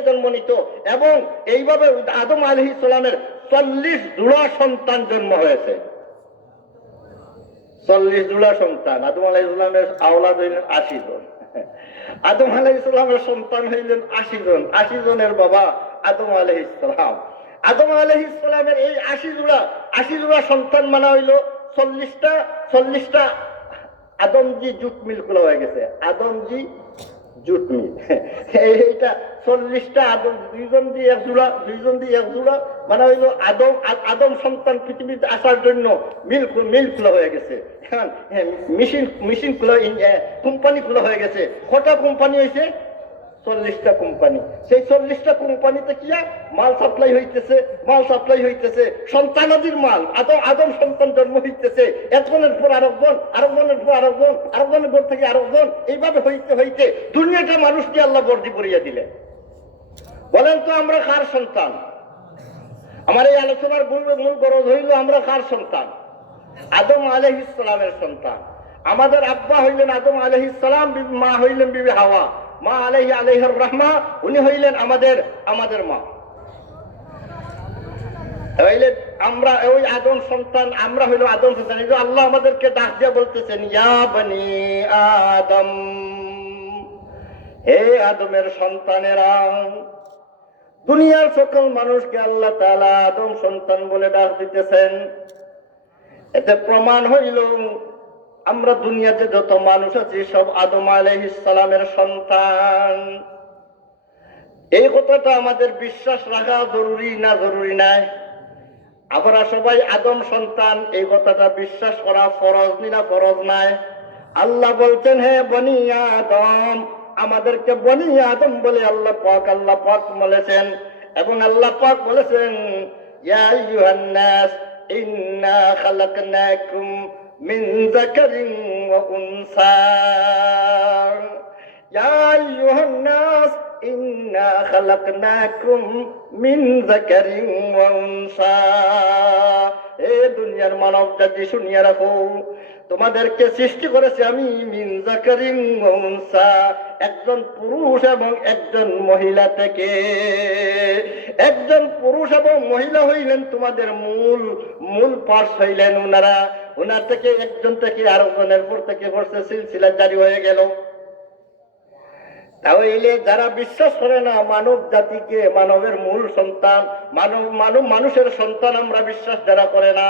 জন্ম নিত, এবং এইভাবে আদম আলাইহিস সালামের ৪০ জোড়া সন্তান জন্ম হয়েছে। ৪০ জোড়া সন্তান। আদম আলাইহিস সালামের আওলাদ হইলেন ৮০ জন। আদম আলাইহিস সালামের সন্তান হইলেন ৮০ জন। ৮০ জনের বাবা আদম আলাইহিস সালাম। আদম আলাইহিস সালামের এই ৮০ জোড়া সন্তান মানা হইল ৪০টা আদমজি জুট মিল খোলা হয়ে গেছে। আদমজি জুট মিল, এইটা ৪০টা আদম, দুইজন দিয়ে এক জোড়া মানে হইল আদম সন্তান পৃথিবীতে আসার জন্য মিল খোলা হয়ে গেছে। মেশিন খোলা, কোম্পানি খোলা হয়ে গেছে। কটা কোম্পানি হয়েছে? 40টা কোম্পানি, সেই 40টা কোম্পানিতে কি মাল সাপ্লাই হইতেছে, সন্তানাদির মাল, আদম সন্তান জন্ম হইতেছে, একজনের পর আরেকজন, আরেকজনের পর আরেকজন, আরেকজনের পর থেকে আরেকজন, এইভাবে হইতে হইতে দুনিয়াটা মানুষকে আল্লাহ বর্দি করিয়া দিলেন। বলেন তো আমরা কার সন্তান? আমার এই আলোচনার মূল গরজ হইল আমরা কার সন্তান? আদম আলাইহিস সালামের সন্তান। আমাদের আব্বা হইলেন আদম আলাইহিস সালাম, মা হইলেন বিবি হাওয়া, মা আলাইহির রাহমা, উনি হইলেন আমাদের মা। হইলেন আমরা ওই আদম সন্তান, আমরা হইল আদম সন্তান। এই যে আল্লাহ আমাদেরকে ডাক দিয়ে বলতেছেন, ইয়া বনি আদম, হে আদমের সন্তানেরা। দুনিয়ার সকল মানুষকে আল্লাহ তাআলা আদম সন্তান বলে ডাক দিতেছেন। এতে প্রমাণ হইল আমরা দুনিয়াতে যত মানুষ আছি সব আদম আলাইহিস সালামের সন্তান। এই কথাটা আমাদের বিশ্বাস রাখা জরুরি না জরুরি নাই? আমরা সবাই আদম সন্তান, এই কথাটা বিশ্বাস করা ফরজ না ফরজ নাই? আল্লাহ বলছেন, হে বনি আদম, আমাদেরকে বনি আদম বলে আল্লাহ পাক বলেছেন। এবং আল্লাহ পাক বলেছেন, ইয়া আইয়ুহান নাস ইন্না খালাকনাকুম মিন যাকারিন ওয়া উনসা, ইয়া আইয়ুহান নাস ইন্না খালাকনাকুম মিন যাকারিন ওয়া উনসা। এ দুনিয়ার মানব জাতি শুনিয়া রাখো, তোমাদেরকে সৃষ্টি করেছে আমি মিন যাকারিন ওয়া উনসা, একজন পুরুষ এবং একজন মহিলা থেকে। একজন পুরুষ এবং মহিলা হইলেন তোমাদের মূল পার্স হইলেন ওনার থেকে একজন থেকে আরেকজনের পর থেকে পড়ছে সিলসিলা জারি হয়ে গেল। তাহলে যারা বিশ্বাস করে না মানব জাতিকে মানবের মূল সন্তান, মানুষের সন্তান আমরা বিশ্বাস যারা করে না,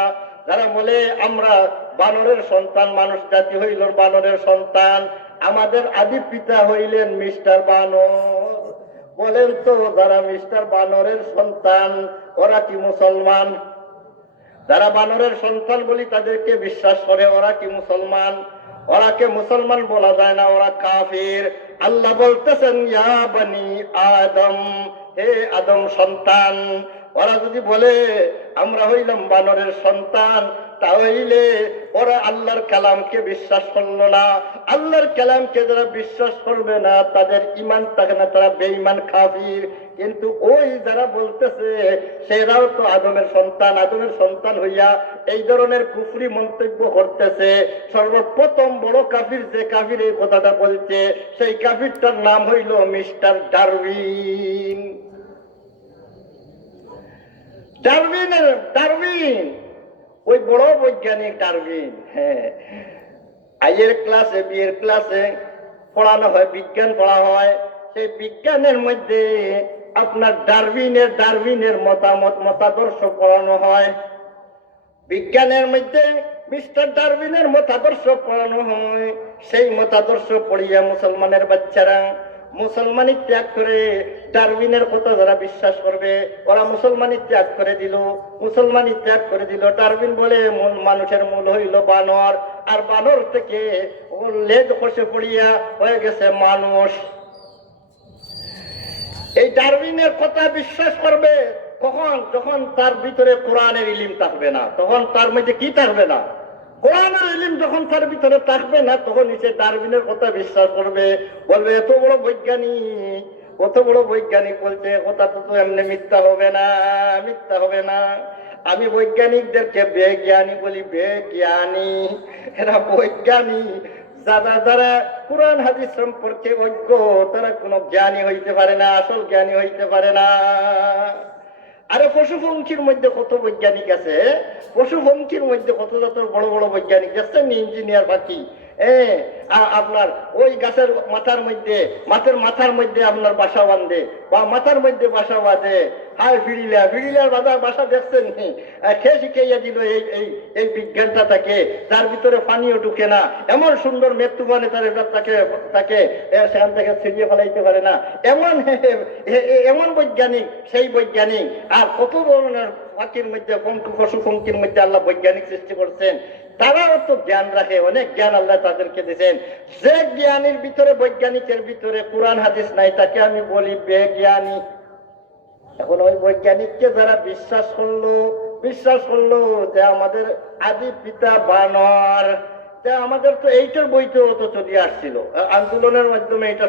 যারা বলে আমরা বানরের সন্তান, মানুষ জাতি হইল বানরের সন্তান, আমাদের আদি পিতা হইলেন মিস্টার বানর। বলেন তো যারা মিস্টার বানরের সন্তান ওরা কি মুসলমান? যারা বানরের সন্তান বলি তাদেরকে বিশ্বাস করে ওরা কি মুসলমান? ওরাকে মুসলমান বলা যায় না, ওরা কাফির। আল্লাহ বলতেছেন, ইয়া বনি আদম, হে আদম সন্তান। ওরা যদি বলে আমরা হইলাম বানরের সন্তান, তাহলে ওরা আল্লাহর কালামকে বিশ্বাস করলো না। আল্লাহর কালামকে যারা বিশ্বাস করবে না তাদের ঈমান থাকে না, তারা বেঈমান কাফির। কিন্তু ওই যারা বলতেছে সেরাও তো আদমের সন্তান হইয়া এই ধরনের কুফরি মন্তব্য করতেছে, সর্বপ্রথম বড় কাফির যে কাফির এই কথাটা বলছে সেই কাফিরটার নাম হইল মিস্টার ডারউইন। ডারউইন ওই বড় বৈজ্ঞানিক ডারউইন। হ্যাঁ, আইয়ের ক্লাসে বিয়ের ক্লাসে পড়ানো হয়, বিজ্ঞান পড়া হয়। সেই বিজ্ঞানের মধ্যে আপনার ডারউইনের মতাদর্শ পড়ানো হয়। বিজ্ঞানের মধ্যে মিস্টার ডারউইনের মতাদর্শ পড়ানো হয়। সেই মতাদর্শ পড়িয়া মুসলমানের বাচ্চারা মুসলমানি ত্যাগ করে ডারউইনের কথা যারা বিশ্বাস করবে ওরা মুসলমানি ত্যাগ করে দিল। ডারউইন বলে মানুষের মূল হইল বানর, আর বানর থেকে ওর লেজ খসে পড়িয়া হয়ে গেছে মানুষ। এই ডারউইনের কথা বিশ্বাস করবে কখন? যখন তার ভিতরে কোরআনের ইলম থাকবে না, তখন তার মধ্যে কি থাকবে না? কোরআনের ইলম যখন তার ভিতরে থাকবে না, তখন সে ডারউইনের কথা বিশ্বাস করবে। বলবে এত বড় বৈজ্ঞানিক বলছে, কথা তো এমনি মিথ্যা হবে না। আমি বৈজ্ঞানিকদেরকে বেজ্ঞানী বলি, বেজ্ঞানী। এরা বৈজ্ঞানিক যারা কোরআন হাদিস সম্পর্কে অজ্ঞ, তারা কোনো জ্ঞানী হইতে পারে না, আসল জ্ঞানী হইতে পারে না। আরে পশু পঙ্খির মধ্যে কত বৈজ্ঞানিক আছে, পশু-পঙ্খির মধ্যে কত যত বড় বড় বৈজ্ঞানিক দেখছেন, ইঞ্জিনিয়ার পাখি। আপনার ওই গাছের মাথার মধ্যে আপনার বাসা বাঁধে, বা মাথার মধ্যে বাসা বাঁধে। হায় ফিরিলার বাসা দেখছেন, খেয়ে শিখাইয়া দিল এই বিজ্ঞানটা তাকে, যার ভিতরে পানিও ঢুকে না, এমন সুন্দর মৃত্যু মানে তাকে সেখান থেকে ছিড়িয়ে ফেলাইতে পারে না, এমন বৈজ্ঞানিক, সেই বৈজ্ঞানিক। আর কত ধরনের পাখির মধ্যে পশু পঙ্খির মধ্যে আল্লাহ বৈজ্ঞানিক সৃষ্টি করছেন। তারাও তো জ্ঞান রাখে, অনেক জ্ঞান আল্লাহ তাদেরকে দিয়েছেন। যে জ্ঞানীর ভিতরে, বৈজ্ঞানিকের ভিতরে কোরআন হাদিস নাই, তাকে আমি বলি বেজ্ঞানী। এখন ওই বৈজ্ঞানিককে যারা বিশ্বাস করলো যে আমাদের আদি পিতা বানর, আমাদের তো এইটার বইতেও তো চলে আসছিল, আন্দোলনের মাধ্যমে এটা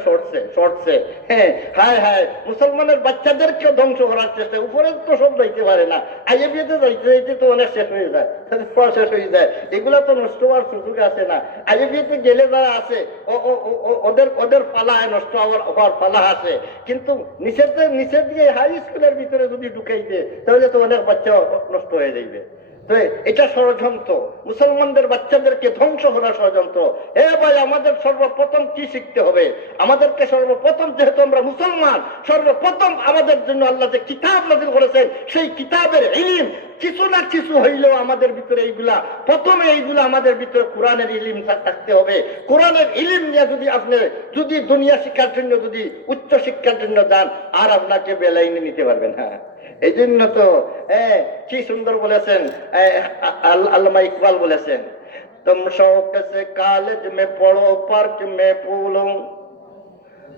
সরছে। হ্যাঁ, হায় মুসলমানের বাচ্চাদেরকে ধ্বংস করার চেষ্টা, উপরে তো সব যাইতে পারে না, আইএবিতে যাইতে তো অনেক শেষ হয়ে যায়, এগুলা তো নষ্ট হওয়ার সুযোগ আছে না। আইএবিতে গেলে যারা আছে ওদের পালা নষ্ট হওয়ার পালা আছে, কিন্তু নিচের দিয়ে হাই স্কুলের ভিতরে যদি ঢুকাই দেয় তাহলে তো অনেক বাচ্চা নষ্ট হয়ে যাইবে। এটা ষড়যন্ত্র, মুসলমানদের বাচ্চাদেরকে ধ্বংস করার ষড়যন্ত্র। ভাই, আমাদের সর্বপ্রথম কি শিখতে হবে? আমাদেরকে সর্বপ্রথম, যেহেতু আমরা মুসলমান, সর্বপ্রথম আমাদের জন্য আল্লাহ যে কিতাব নাযিল করেছেন, সেই কিতাবের ইলম কিছু না কিছু হইলেও আমাদের ভিতরে প্রথমে এইগুলা আমাদের ভিতরে কোরআনের ইলম থাকতে হবে। কোরআনের ইলম নিয়ে যদি দুনিয়া শিক্ষার জন্য, যদি উচ্চ শিক্ষার জন্য যান, আর আপনাকে বেলাইনে নিতে পারবেন। হ্যাঁ, এই জন্য তো কি সুন্দর বলেছেন আল্লামা ইকবাল বলেছেন, তুম শৌক সে কলেজ মে পড়ো পার্ক মে ফুলো,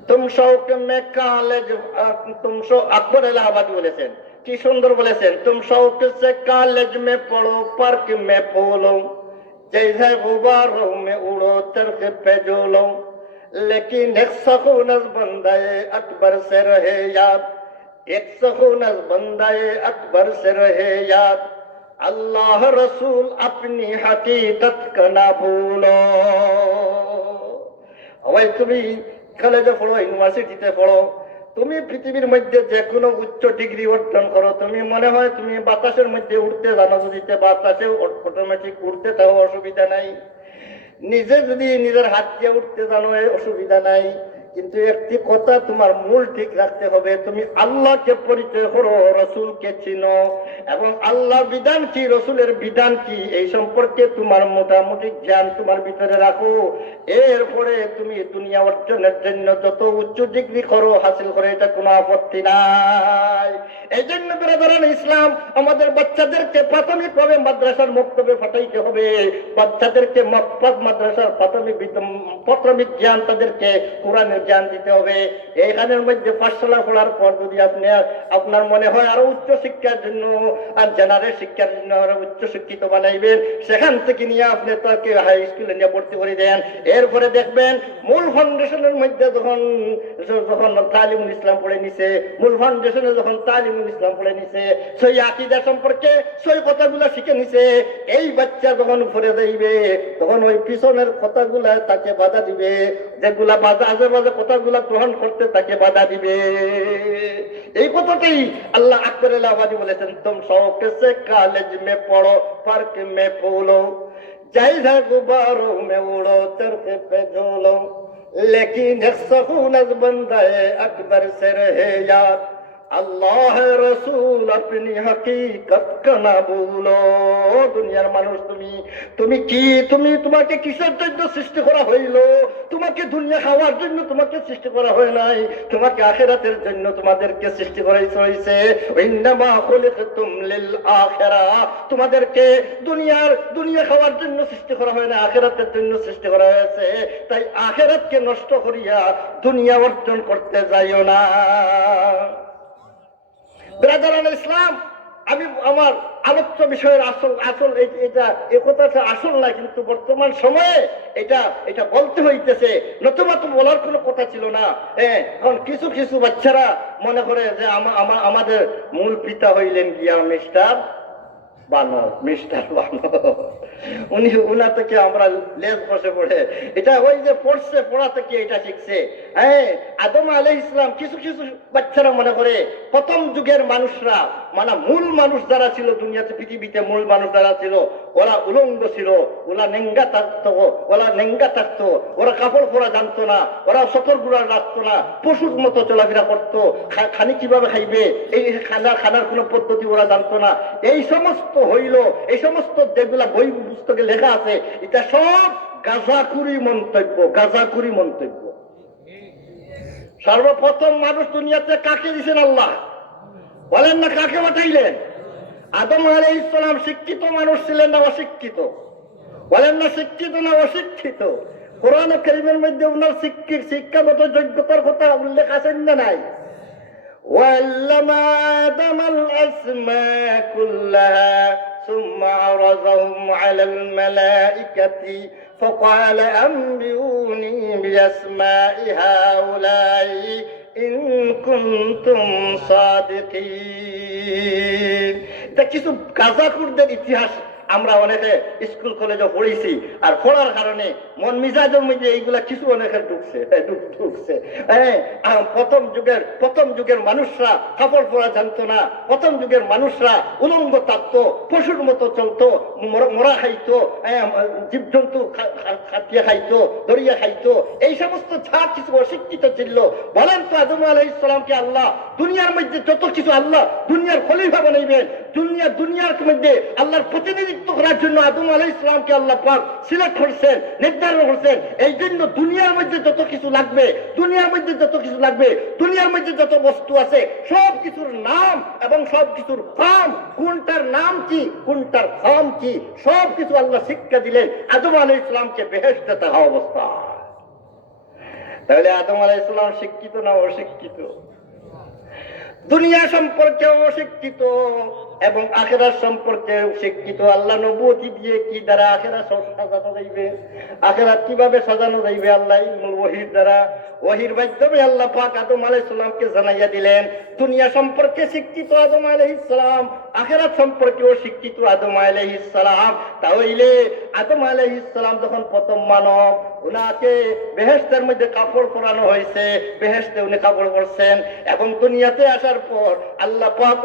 তুম শৌক মে কলেজ, আকবর এলাহাবাদী বলেছেন, কি সুন্দর বলেছেন, তুম শৌক সে কলেজ মে পড়ো পার্ক মে ফুলো, जैसे गुब्बारों में उड़ो चरखे पे झूलो, लेकिन एक सकूनत बंदाए अकबर से रहे याद, एक सकूनत बंदाए अकबर से रहे याद, अल्लाह रसूल अपनी हकीकत का ना भूलो। ভাই, তুমি কলেজে পড়ো, ইউনিভার্সিটিতে পড়ো, তুমি পৃথিবীর মধ্যে যে কোনো উচ্চ ডিগ্রি অর্জন করো, তুমি মনে হয় তুমি বাতাসের মধ্যে উঠতে জানো, যদি বাতাসে অটোমেটিক উঠতে তাও অসুবিধা নাই, নিজে যদি নিজের হাত দিয়ে উঠতে জানো অসুবিধা নাই, কিন্তু একটি কথা তোমার মূল ঠিক রাখতে হবে, তুমি আল্লাহকে পরিচয় করো, রসুলকে চিনো, এবং আল্লাহ বিধান কি, রসুলের বিধান কি, এই সম্পর্কে তোমার মোটামুটি জ্ঞান তোমার ভিতরে রাখো। এরপরে তুমি দুনিয়া অর্জনের জন্য যত উচ্চ ডিগ্রি করো, হাসিল করে, এটা কোনো আপত্তি নাই। এই জন্য ব্রাদারান ইসলাম, আমাদের বাচ্চাদেরকে প্রাথমিকভাবে মাদ্রাসার মক্তবে ফাটাইতে হবে। বাচ্চাদেরকে মক্তব মাদ্রাসার প্রাথমিক জ্ঞান, তাদেরকে কোরআনের জ্ঞান দিতে হবে। এইখানের মধ্যে পাঠশালা পড়ার পর যদি আপনার মনে হয় আরো উচ্চ শিক্ষার জন্য, আর জেনারেল শিক্ষার জন্য আরো উচ্চ শিক্ষিত বানাইবেন, সেখান থেকে নিয়ে আপনি তাকে হাই স্কুলে নিয়ে ভর্তি করে দেন। এরপরে দেখবেন মূল ফাউন্ডেশনের মধ্যে যখন তালিমুল ইসলাম পড়ে নিছে, মূল ফাউন্ডেশনে যখন তালিমুল ইসলাম পড়ে নিছে, সেই আকীদা সম্পর্কে সেই কথাগুলো শিখে নিছে, এই বাচ্চা যখন উপরে যাইবে তখন ওই পিছনের কথাগুলা তাকে বাধা দিবে, যেগুলা আজে বাজে কথাগুলা গ্রহণ করতে তাকে বাধা দিবে। এই কথাটাই আল্লাহ আকবর এলাহাবাদী বলেছেন, তুম শৌক সে কলেজ মে পড়ো পার্ক মে ফুলো, जैसे गुब्बारों में उड़ो चरखे पे झूलो, लेकिन एक सकूनत बंदाए अकबर से रहे याद, আল্লাহ রসুল আপনি হকিকত না ভুলো। দুনিয়ার মানুষ, তোমাকে কিসের জন্য সৃষ্টি করা হইল? তোমাকে দুনিয়া খাওয়ার জন্য তোমাকে সৃষ্টি করা হয় নাই, তোমাকে আখিরাতের জন্য তোমাদেরকে সৃষ্টি করা হয়েছে। ইন্নামা খুলিকতুম লিল আখিরাহ, তোমাদেরকে দুনিয়া খাওয়ার জন্য সৃষ্টি করা হয় না, আখিরাতের জন্য সৃষ্টি করা হয়েছে। তাই আখিরাতকে নষ্ট করিয়া দুনিয়া অর্জন করতে যাইও না। ব্রাদারান ইসলাম, আমি আমার আলোচ্য বিষয়ের আসল এই কথাটা আসল না, কিন্তু বর্তমান সময়ে এটা বলতে হইতেছে, নতুবা তো বলার কোনো কথা ছিল না। এখন কিছু বাচ্চারা মনে করে যে আমাদের মূল পিতা হইলেন গিয়া মিস্টার বানর। উনা থেকে আমরা লেজ বসে পড়ে, এটা ওই যে পড়া থেকে এটা শিখছে। আদম আলাইহিস ইসলাম, কিছু বাচ্চারা মনে করে প্রথম যুগের মানুষরা, মানে মূল মানুষ যারা ছিল দুনিয়াতে, পৃথিবীতে মূল মানুষ যারা ছিল, ওরা উলঙ্গ ছিল, ওরা নেঙ্গা থাকতো, ওরা কাপড় পরা জানতো না, ওরা সতর্করা রাখতো না, পশুর মতো চলাফেরা করতো, খানি কিভাবে খাইবে এই খানার কোনো পদ্ধতি ওরা জানতো না। এই সমস্ত যেগুলা বই পুস্তকে লেখা আছে, এটা সব গাঁজাখুরি মন্তব্য। সর্বপ্রথম মানুষ দুনিয়াতে কাকে দিয়েছেন? আল্লাহ। বলেন না কাকে পাঠাইলেন? আদম আলাইহিস সালাম শিক্ষিত মানুষ ছিলেন না অশিক্ষিত? বলেন না শিক্ষিত না অশিক্ষিত? কোরআন কারীমের মধ্যে ওনার শিক্ষাগত যোগ্যতার কথা উল্লেখ আছেন না নাই? وعلم آدم الأسماء كلها ثم عرضهم على الملائكة فقال أنبئوني بأسماء هؤلاء إن كنتم صادقين. এটা কিছু গাজাখুরদের ইতিহাস আমরা অনেকে স্কুল কলেজে পড়েছি, আর পড়ার কারণে মন মিজাজের মধ্যে এইগুলা কিছু অনেকে ঢুকছে। প্রথম যুগের মানুষরা কাপড় পরা জানতো না। প্রথম যুগের মানুষরা উলঙ্গ থাকতো, পশুর মতো চলতো, মরা খাইতো, জীবজন্তু খাটিয়ে খাইতো, দরিয়া খাইতো। এই সমস্ত যা কিছু অশিক্ষিত ছিল, বলেন তো আদম আলাইহিস সালামকে আল্লাহ দুনিয়ার মধ্যে যত কিছু আল্লাহ দুনিয়ার খলিফা বানাইবেন, দুনিয়ার মধ্যে আল্লাহর প্রতিনিধিত্ব করার জন্য আদম আলাইহিস সালামকে আল্লাহ পাক সিলেক্ট করছেন, নির্ধারণ করছেন। এই জন্য দুনিয়ার মধ্যে যত কিছু লাগবে, দুনিয়ার মধ্যে যত বস্তু আছে, সব কিছুর নাম এবং সব কিছুর কাম, কোনটার নাম কি, কোনটার কাম কি, সব কিছু আল্লাহ শিক্ষা দিলেন আদম আলাইহিস সালামকে বেহেশতে থাকা অবস্থা। তাহলে আদম আলাইহিস সালাম শিক্ষিত না অশিক্ষিত? দুনিয়া সম্পর্কে অশিক্ষিত এবং আখিরাত সম্পর্কে শিক্ষিত। আল্লাহ নবুয়তি দিয়ে কি দ্বারা আখিরাত সাজানো যাইবে, আখিরাত কিভাবে সাজানো যাইবে আল্লাহ ইলমুল ওহীর দ্বারা, ওহীর মাধ্যমে আল্লাহ পাক আদম আলাইহিস সালামকে জানাইয়া দিলেন। দুনিয়া সম্পর্কে শিক্ষিত আদম আলাইহিস সালাম, আখিরাত সম্পর্কেও শিক্ষিত আদম আলাইহিস সালাম। তাহলে আদম আলাইহিস সালাম যখন প্রথম মানব, উনাকে বেহেশতের মধ্যে কাপড় পরানো হয়েছে, বেহেশতে উনি কাপড় পরছেন, এবং দুনিয়াতে আসার পর আল্লাহ পাক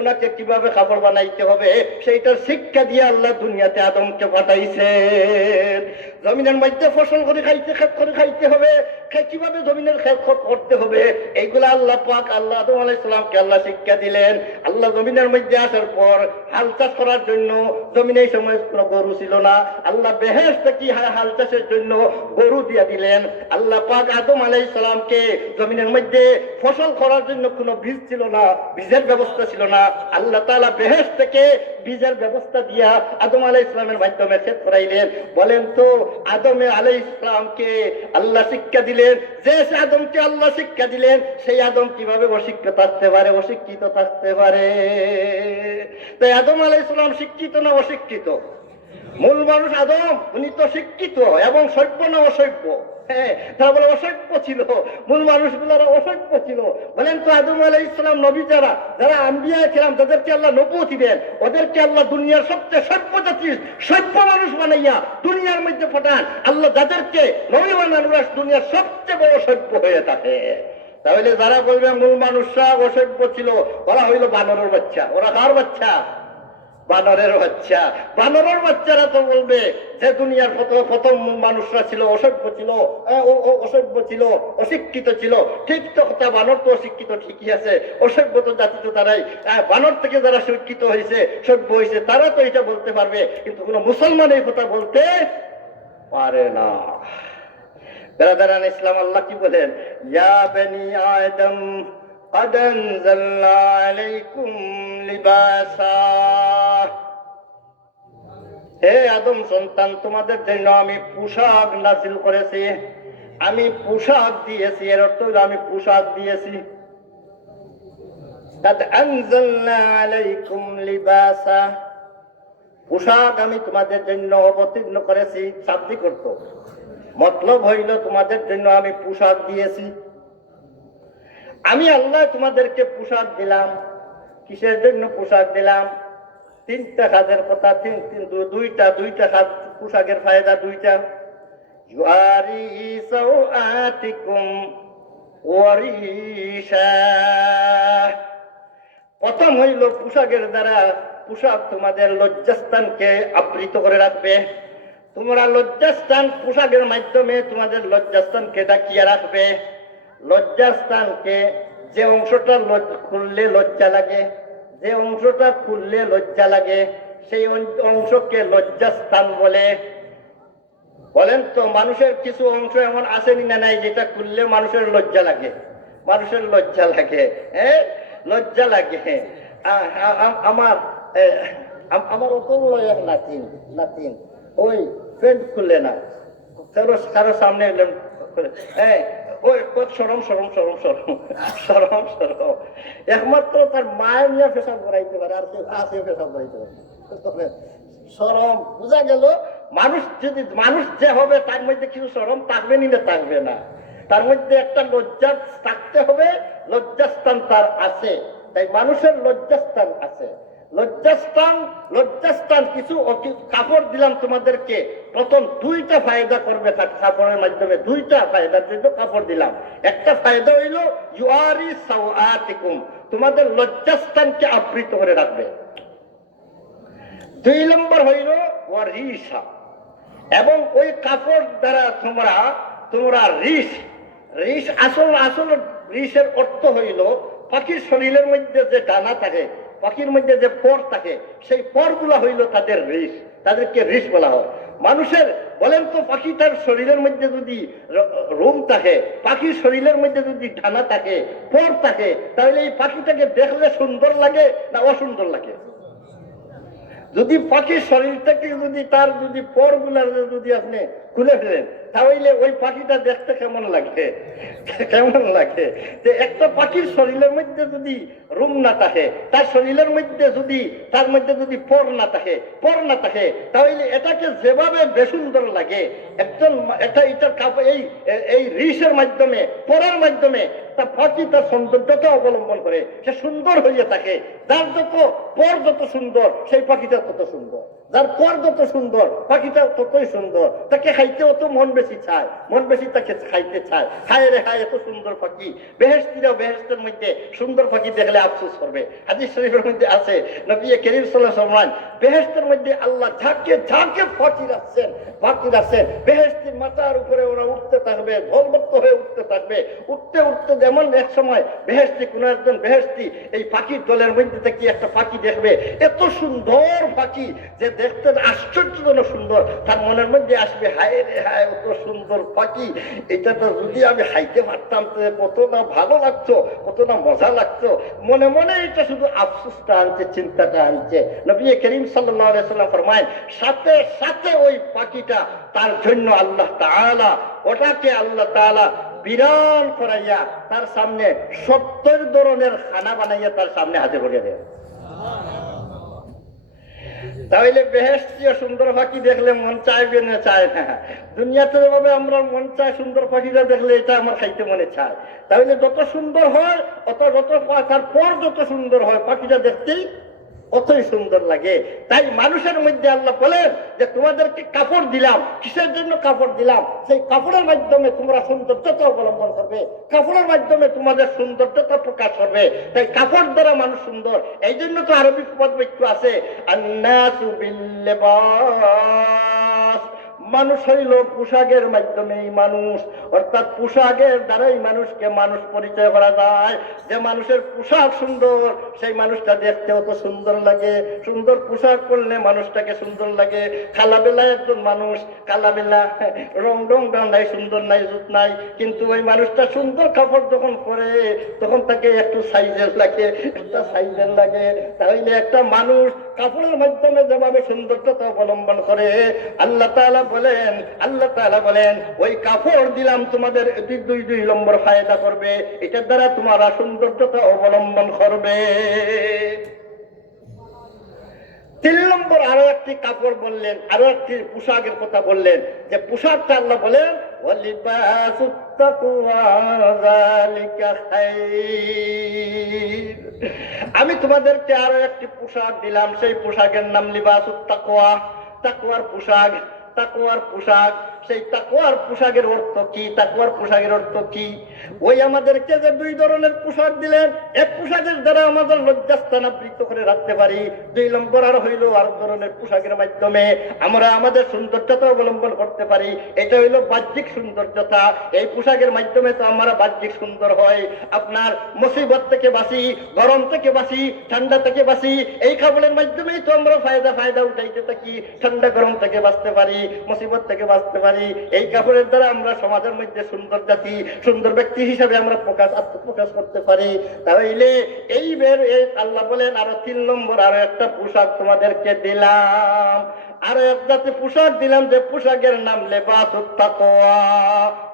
উনাকে কিভাবে কাপড় বানাইতে হবে সেইটার শিক্ষা দিয়ে আল্লাহ দুনিয়াতে আদমকে পাঠাইছেন। জমিনের মধ্যে ফসল করে খেত করে খাইতে হবে, কিভাবে জমিনের খেত করতে হবে, এইগুলা আল্লাহ পাক আল্লাহ আদম আলাইহিস সালামকে আল্লাহ শিক্ষা দিলেন। আল্লাহ জমিনের মধ্যে আসার পর হাল চাষ করার জন্য, জমিনে এই সময় কোনো গরু ছিল না, আল্লাহ বেহেশতে কি হাল চাষের জন্য গরু দিয়া দিলেন। আল্লাহ পাক আদম আলাইহিস সালামকে জমিনের মধ্যে ফসল করার জন্য কোনো বীজ ছিল না, বীজের ব্যবস্থা ছিল না। আল্লাহ তাআলা বেহেশত থেকে বীজের ব্যবস্থা দিয়া আদম আলাইহিস সালামের মাধ্যমে ক্ষেত করাইলেন। বলেন তো আদম আলাইহিস সালামকে আল্লাহ শিক্ষা দিলেন, যে আদমকে আল্লাহ শিক্ষা দিলেন, সেই আদম কিভাবে অশিক্ষিত থাকতে পারে? তাই আদম আলাইহিস সালাম শিক্ষিত না অশিক্ষিত? মূল মানুষ আদম, উনি তো শিক্ষিত এবং সভ্য না অসভ্য? হ্যাঁ, তারা বলে অসভ্য ছিল, মূল মানুষগুলোরা অসভ্য ছিল। বলেন তো আদম আলাইহিস সালাম নবী যারা আম্বিয়া কিরাম, যাদেরকে আল্লাহ নবুয়তি দেন, ওদেরকে আল্লাহ দুনিয়ার সবচেয়ে সভ্য জাতির সভ্য মানুষ বানাইয়া দুনিয়ার মধ্যে পাঠান। আল্লাহ যাদেরকে নবী বানান, ওরা দুনিয়ার সবচেয়ে বড় সভ্য হয়ে থাকে। তাহলে যারা বলবে মূল মানুষরা অসভ্য ছিল, ওরা হইল বানরের বাচ্চা। ওরা কার বাচ্চা? বানরের বাচ্চা। বানরের বাচ্চারা তো বলবে যে দুনিয়ার প্রথম মানুষরা ছিল অসভ্য ছিল, অশিক্ষিত ছিল। ঠিক তো কথা, বানর তো অশিক্ষিত ঠিকই আছে, অসভ্য তো জাতি তো তারাই। বানর থেকে যারা শিক্ষিত হয়েছে, সভ্য হয়েছে, তারা তো এটা বলতে পারবে, কিন্তু কোন মুসলমান এই কথা বলতে পারে না। বেরাদারান ইসলাম, আল্লাহ কি বলেন? ইয়া বনি আদম قد أنزلنا عليكم لباسا। হে আদম সন্তান, তোমাদের জন্য আমি পোশাক নাযিল করেছি, আমি পোশাক দিয়েছি। এর অর্থ হলো আমি পোশাক দিয়েছি। قد أنزلنا عليكم لباسا, পোশাক আমি তোমাদের জন্য অবতীর্ণ করেছি। শাব্দিক অর্থ, মতলব হইল তোমাদের জন্য আমি পোশাক দিয়েছি। আমি আল্লাহ তোমাদেরকে পোশাক দিলাম। কিসের জন্য পোশাক দিলাম? তিনটা কাজের কথা, দুইটা কাজ। পোশাকের ফায়দা দুইটা। ইউআরি সাওআতিকুম ওয়ারিশা। প্রথম হইল পোশাকের দ্বারা, পোশাক তোমাদের লজ্জাস্থানকে আবৃত করে রাখবে। তোমরা লজ্জাস্থান, পোশাকের মাধ্যমে তোমাদের লজ্জাস্থানকে ঢাকিয়ে রাখবে। লজ্জাস্থানকে, যে অংশটা খুললে লজ্জা লাগে, যে অংশটা খুললে লজ্জা লাগে, সেই অংশকে লজ্জাস্থান বলে। বলেন তো মানুষের কিছু অংশ এমন আসেনি না নাই যেটা খুললে মানুষের লজ্জা লাগে? মানুষের লজ্জা লাগে, লজ্জা লাগে। আমার অত নাতিন ওই প্যান্ট খুললে না, কারো সামনে এলেন, এই ওই সরম সরম সরম সরম সরম সরম, একমাত্র তার মায়ের নিয়ে পেশাব করাইতে পারে, আর কেউ আছে পেশাব করাইতে পারে। সরম বোঝা গেল, মানুষ যে হবে তার মধ্যে কিছু সরম থাকবে না, থাকবে না, তার মধ্যে একটা লজ্জা থাকতে হবে, লজ্জাস্থান তার আছে। তাই মানুষের লজ্জাস্থান আছে। লজ্জাস্থান কিছু কাপড় দিলাম তোমাদেরকে, প্রথম দুইটা ফায়দা করবে কাপড়ের মাধ্যমে, দুইটা ফায়দার জন্য কাপড় দিলাম। একটা ফায়দা হইল ইউআরি সাওআতিকুম, তোমাদের লজ্জাস্থানকে আবৃত করে রাখবে। 2 নম্বর হইল ওয়ারিসা, এবং ওই কাপড় দ্বারা তোমরা রিস আসল রিসের অর্থ হইল পাখির শরীরের মধ্যে যে ডানা থাকে, পাখির মধ্যে যে পর থাকে, সেই পরগুলা হইল তাদের রিস, তাদেরকে রিস বলা হয়। মানুষের বলেন তো, পাখিটার শরীরের মধ্যে যদি রোম থাকে, পাখির শরীরের মধ্যে যদি ডানা থাকে, পর থাকে, তাহলে এই পাখিটাকে দেখলে সুন্দর লাগে না অসুন্দর লাগে? যদি পাখির শরীরটাকে তার পরগুলা যদি আপনি খুলে ফেলেন, তাহলে ওই পাখিটা দেখতে কেমন লাগে? কেমন লাগে? যে একটা পাখির শরীরের মধ্যে যদি রুম না থাকে, তার শরীরের মধ্যে তার মধ্যে যদি পর না থাকে, তাহলে এটাকে যেভাবে বেসুন্দর লাগে, এই রিসের মাধ্যমে, পরের মাধ্যমে তা পাখি তার সৌন্দর্যতা অবলম্বন করে, সে সুন্দর হয়ে থাকে। যার পর যত সুন্দর, সেই পাখিটা তত সুন্দর। যার পর যত সুন্দর, পাখিটা ততই সুন্দর। তাকে খাইতে অত মন বেশি চায়, মন বেশি তাকে খাইতে চায়। হায় রে হায়, এত সুন্দর পাখি! বেহেশতিরাও বেহেশতের মধ্যে সুন্দর পাখি দেখলে আফসোস করবে। হাদিস শরীফের মধ্যে আছে, নবী করিম সাল্লাল্লাহু আলাইহি ওয়াসাল্লাম, বেহেশতের মধ্যে আল্লাহ ঝাঁকে পাখি রাখছেন, বেহেশতের মাথার উপরে ওরা উঠতে থাকবে, ঝলমত্ত হয়ে উঠতে থাকবে। উঠতে যেমন এক সময় বেহেশতি, কোন একজন বেহেশতি এই পাখির দলের মধ্যে থেকে একটা পাখি দেখবে, এত সুন্দর পাখি যে দেখতে আশ্চর্যজনক সুন্দর, তার মনের মধ্যে আসবে, হায় রে হায়, অত সুন্দর পাখি, এটা তো যদি আমি হাইতে পারতাম কত না ভালো লাগতো, কত না মজা লাগতো। মনে মনে এটা শুধু আফসোসটা আনছে, চিন্তাটা আনছে। নবী করিম সাল্লাল্লাহু আলাইহি ওয়াসাল্লাম ফরমায়, সাথে সাথে ওই পাখিটা তার জন্য আল্লাহ তাআলা বিরান করাইয়া তার সামনে 70 ধরনের খানা বানাইয়া তার সামনে হাতে ভরিয়ে দেয়। তাহলে বেহেশতীয় সুন্দর পাখি দেখলে মন চাইবে না? চায় না। দুনিয়াতে যেভাবে আমরা মন চায়, সুন্দর পাখিটা দেখলে এটা আমার খাইতে মনে চায়। তাহলে যত সুন্দর হয়, তার পর যত সুন্দর হয়, পাখিটা দেখতেই অতই সুন্দর লাগে। তাই মানুষের মধ্যে আল্লাহ বলেন যে তোমাদেরকে কাপড় দিলাম। কিসের জন্য কাপড় দিলাম? সেই কাপড়ের মাধ্যমে তোমরা সৌন্দর্যতা অবলম্বন করবে, কাপড়ের মাধ্যমে তোমাদের সৌন্দর্যতা প্রকাশ করবে। তাই কাপড় দ্বারা মানুষ সুন্দর। এই জন্য তো আরবি প্রবাদ বাক্য আছে, আন্নাসু বিল্লিবাস, মানুষ হইল পোশাকের মাধ্যমেই মানুষ, অর্থাৎ পোশাকের দ্বারাই মানুষকে মানুষ পরিচয় করা যায়। যে মানুষের পোশাক সুন্দর, সেই মানুষটা দেখতে অত সুন্দর লাগে। সুন্দর পোশাক পরলে মানুষটাকে সুন্দর লাগে। কালাবেলা একজন মানুষ, কালাবেলা রং নাই, সুন্দর নাই, জুত নাই, কিন্তু ওই মানুষটা সুন্দর কাপড় যখন পরে, তখন তাকে একটু সাইজের লাগে, তাহলে একটা মানুষ কাপড়ের মাধ্যমে যেভাবে সৌন্দর্যতা অবলম্বন করে, আল্লাহ তাআলা বলেন ওই কাপড় দিলাম তোমাদের 2 নম্বর ফায়দা করবে, এটার দ্বারা তোমরা সৌন্দর্যতা অবলম্বন করবে। 3 নম্বর আরো একটি কাপড় বললেন, আরো একটি পোশাকের কথা বললেন, যে পোশাকটা আল্লাহ বলেন ওয়ালিবাসুত তাকওয়া যালিকা খায়র। আমি তোমাদেরকে আরো একটি পোশাক দিলাম, সেই পোশাকের নাম লিবাসুত তাকওয়া, তাকওয়ার পোশাক। সেই তাকওয়ার পোশাকের অর্থ কি? তাকওয়ার পোশাকের অর্থ কি? ওই আমাদেরকে যে 2 ধরনের পোশাক দিলেন, এক পোশাকের দ্বারা আমাদের লজ্জাস্থান আবৃত করে রাখতে পারি। 2 নম্বর আর হইল আর ধরনের পোশাকের মাধ্যমে আমরা আমাদের সৌন্দর্যতা অবলম্বন করতে পারি। এটা হইল বাহ্যিক সৌন্দর্যতা। এই পোশাকের মাধ্যমে তো আমরা বাহ্যিক সুন্দর হয়। আপনার মুসিবত থেকে বাঁচি, গরম থেকে বাঁচি, ঠান্ডা থেকে বাঁচি, এই কাপড়ের মাধ্যমেই তো আমরা ফায়দা উঠাইতে থাকি। ঠান্ডা গরম থেকে বাঁচতে পারি, মুসিবত থেকে বাঁচতে পারি। এই কাপড়ের দ্বারা আমরা সমাজের মধ্যে সুন্দর জাতি, সুন্দর ব্যক্তি হিসাবে আমরা আত্মপ্রকাশ করতে পারি। তাহলে আল্লাহ বলেন আরো 3 নম্বর আরো একটা পোশাক তোমাদেরকে দিলাম। আর এক জাতি পোশাক দিলাম, যে পোশাকের নাম লেবাসুত তাকওয়া,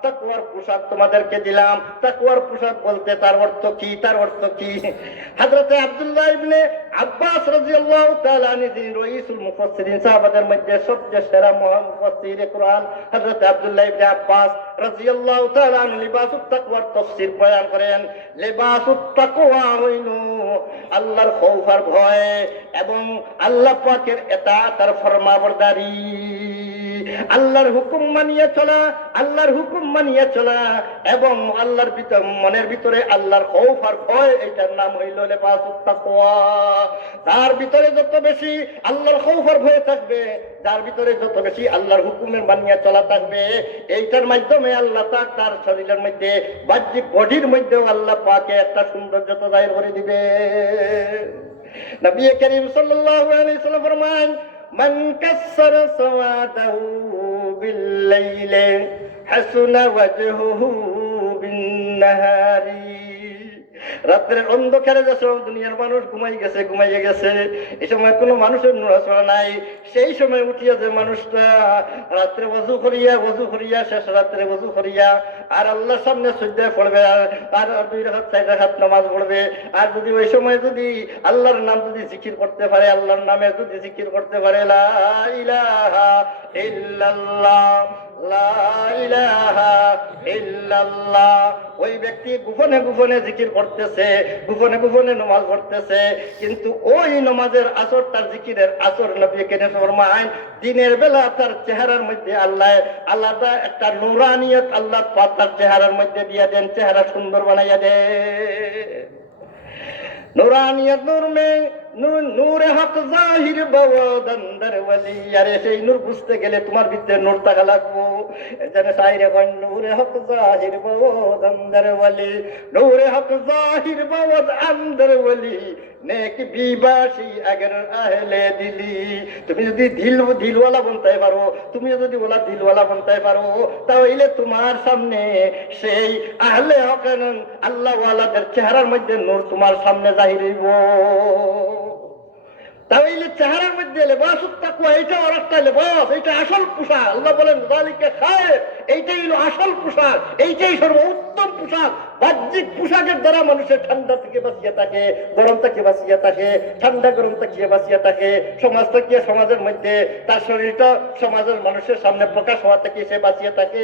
তাকওয়ার পোশাক তোমাদেরকে দিলাম। তাকওয়ার পোশাক বলতে তার অর্থ কি? তার অর্থ কি? হযরত আব্দুল্লাহ ইবনে আব্বাস রাদিয়াল্লাহু তাআলা আনহু, যিনি রাইসুল মুফাসসিরিন, সাহাবাদের মধ্যে সবচেয়ে সেরা মুফাসসিরে কুরআন, হযরত আব্দুল্লাহ ইবনে আব্বাস রাদিয়াল্লাহু তাআলা আনহু লিবাসুত তাকওয়ার তাফসীর বয়ান করেন। লিবাসুত তাকওয়া হইল আল্লাহর খৌফ আর ভয় এবং আল্লাহ পাকের ইতাআত আর ফরমাবরদারি, আল্লাহর হুকুম মানিয়ে চলা, আল্লাহর হুকুম মানিয়ে চলা এবং আল্লাহর ভিতর মনের ভিতরে আল্লাহর খৌফ আর ভয়, এটার নাম হইল লিবাসুত তাকওয়া। যার ভিতরে যত বেশি আল্লাহর খৌফ আর ভয় থাকবে, যার ভিতরে যত বেশি আল্লাহর হুকুমের মানিয়ে চলা থাকবে, এইটার মাধ্যমে আল্লাহ পাক তার শরীরের মধ্যে, বাহ্যিক বডির মধ্যেও আল্লাহ পাকে একটা সৌন্দর্যতা দায়ের করে দিবে। নবী করিম সাল্লাল্লাহু আলাইহি ওয়াসাল্লাম ফরমান, মান কাসসারা সাওয়াদাহু বিল-লাইলি হাসুনা ওয়াজহুহু বিন-নাহারি। রাত্রের অন্ধকারে যে সব দুনিয়ার মানুষ ঘুমাইয়ে গেছে, এই সময় কোনো মানুষের নড়াচড়া নাই, সেই সময় উঠিয়া যে মানুষটা রাত্রে ওযু করিয়া শেষ রাত্রে ওযু করিয়া আর আল্লাহর সামনে সিজদায় পড়বে, আর 2 রাকাত 4 রাকাত নামাজ পড়বে, আর যদি ওই সময় যদি আল্লাহর নাম যদি জিকির করতে পারে, আল্লাহর নামে যদি জিকির করতে পারে, লা ইলাহা ইল্লাল্লাহ, লা ইলাহা ইল্লাল্লাহ, ওই ব্যক্তি গোপনে গোপনে জিকির করতেছে, গোপনে গোপনে নামাজ পড়তেছে, কিন্তু ওই নামাজের আসর, তার জিকিরের আসর, নবী করিম ফরমান, দিনের বেলা তার চেহারার মধ্যে আল্লাহ আলাদা একটা নূরানিয়ত আল্লাহ পাক তার চেহারার মধ্যে দিয়া দেন, চেহারা সুন্দর বানাইয়া দেন। নূরানিয়ত নূর মে নূর হক জাহির বাওয়াদ আন্দর ওয়ালি। আরে সেই নূর বুঝতে গেলে তোমার ভিতরে নূর থাকা লাগবো। যেন শায়রে কয়, নূর হক জাহির বাওয়াদ আন্দর ওয়ালি, নূর হক জাহির বাওয়াদ আন্দর ওয়ালি, নেক বিবাসী আগর আহলে দিলি। তুমি যদি দিলওয়ালা বনতে পারো, তুমি যদি ওলা দিলওয়ালা বনতে পারো, তাহলে তোমার সামনে সেই আহলে হক আল্লাহ ওয়ালাদের চেহারার মধ্যে নূর তোমার সামনে জাহির হইব। তাহলে চেহারার মধ্যে লিবাসুত তাকওয়া, এইটা আর একটা লিবাস, এইটা আসল পোশাক। আল্লাহ বলেন, যালিকা খায়র, এইটাই হলো আসল পোশাক, এইটাই সর্বোত্তম পোশাক। বাহ্যিক পোশাকের দ্বারা মানুষের ঠান্ডা থেকে বাঁচিয়ে থাকে, গরম থেকে বাঁচিয়ে থাকে, ঠান্ডা গরম থেকে বাঁচিয়ে থাকে, সমাজ থেকে, সমাজের মধ্যে তার শরীরটা সমাজের মানুষের সামনে প্রকাশ হওয়া থেকে সে বাঁচিয়ে থাকে।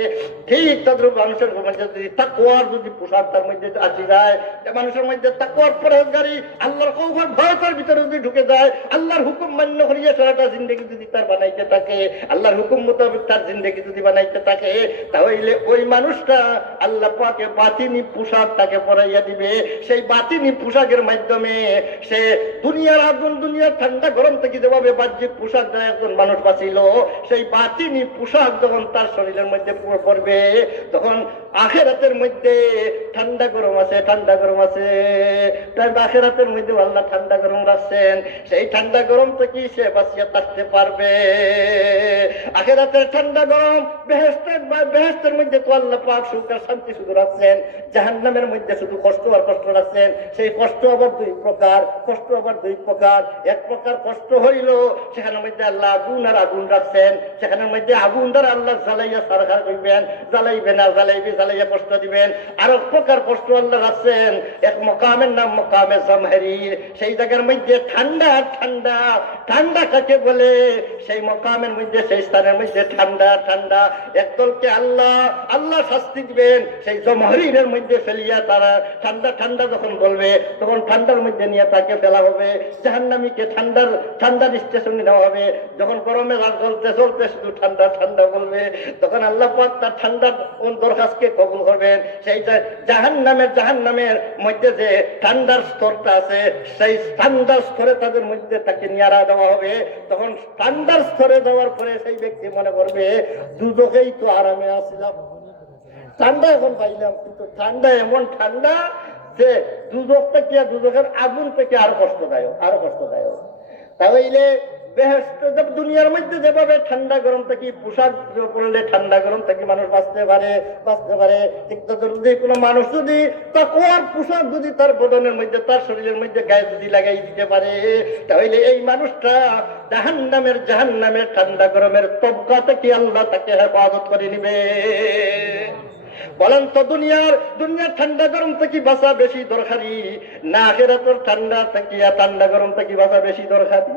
ঠিক তদ্রূপ মানুষের মধ্যে যদি তাকওয়ার যদি পোশাক তার মধ্যে আসি যায়, মানুষের মধ্যে তাকওয়ার পরহেজগারি, আল্লাহর খৌফের ভয় তার ভিতরে যদি ঢুকে যায়, আল্লাহর হুকুম মান্য করিয়া সারাটা জিন্দেগি যদি তার বানাইতে থাকে, আল্লাহর হুকুম মোতাবেক তার জিন্দেগি যদি বানাইতে থাকে, তাহলে ওই মানুষটা আল্লাহ পাকে বাতিনি পোশাক তাকে পরাইয়া দিবে। সেই বাতিনি পোশাকের মাধ্যমে সে দুনিয়ার আগুন, দুনিয়ার ঠান্ডা গরম থেকে যেভাবে বাহ্যিক পোশাক দ্বারা একজন মানুষ বাঁচিল, সেই বাতিনি পোশাক যখন তার শরীরের মধ্যে পড়বে, তখন আখিরাতের মধ্যে ঠান্ডা গরম আছে, ঠান্ডা গরম আছে, আখিরাতের মধ্যে আল্লাহ ঠান্ডা গরম রাখছেন, সেই ঠান্ডা গরম থেকে সে বাঁচিয়ে থাকতে পারবে। আখিরাতের ঠান্ডা গরম, বেহেশতের মধ্যে তো আল্লাহ পাক সুখ আর শান্তি শুধু রাখছেন, জাহান্নামের মধ্যে শুধু কষ্ট আর কষ্ট রাখছেন। সেই কষ্ট আবার 2 প্রকার, কষ্ট আবার 2 প্রকার। এক প্রকার কষ্ট হইল সেখানের মধ্যে আল্লাহ আগুন আর আগুন রাখছেন, সেখানের মধ্যে আগুন দ্বারা আল্লাহ জ্বালাইয়া সারখার করবেন, জ্বালাইবেন আর জ্বালাইয়া কষ্ট দিবেন। আর এক প্রকার কষ্ট আল্লাহ রাখছেন, এক মকামের নাম মকামে জামহারির, সেই জায়গার মধ্যে ঠান্ডা ঠান্ডা। ঠান্ডা কাকে বলে? সেই মকামের মধ্যে, সেই স্থানের মধ্যে ঠান্ডা ঠান্ডা। একদলকে আল্লাহ শাস্তি দিবেন সেই জমহরিরের মধ্যে ফেলিয়া, তারা ঠান্ডা ঠান্ডা যখন বলবে তখন ঠান্ডার মধ্যে নিয়ে তাকে ফেলা হবে। জাহান্নামীকে ঠান্ডার স্টেশনে নেওয়া হবে। যখন গরমে রাত চলতে শুধু ঠান্ডা ঠান্ডা বলবে, তখন আল্লাহ পাক তার ঠান্ডার দরখাস্তকে কবুল করবেন। সেই জাহান্নামের মধ্যে যে ঠান্ডার স্তরটা আছে, সেই ঠান্ডার স্তরে তাদের মধ্যে তাকে নিয়ারা দেওয়া হবে। তখন ঠান্ডার স্তরে দেওয়ার পরে সেই ব্যক্তি মনে করবে, দুজকেই তো আরামে আসলাম, ঠান্ডা এখন পাইলাম, কিন্তু ঠান্ডা এমন ঠান্ডা যে দুজক থেকে, দুজকের আগুন থেকে আরো কষ্টদায়ক। তাহলে বেহেশত দুনিয়ার মধ্যে যেভাবে ঠান্ডা গরম থেকে পোশাক পরলে ঠান্ডা গরম থেকে মানুষ বাঁচতে পারে, ঠিক যদি কোনো মানুষ যদি তাকওয়ার পোশাক যদি তার বদনের মধ্যে, তার শরীরের মধ্যে গায়ে যদি লাগাই দিতে পারে, তাহলে এই মানুষটা জাহান্নামের ঠান্ডা গরমের তবকা থেকে আল্লাহ তাকে হেফাজত করে নিবে। বলেন তো দুনিয়ার ঠান্ডা গরম থেকে বাঁচা বেশি দরকারি না আখিরাতের ঠান্ডা গরম থেকে বাঁচা বেশি দরকারি?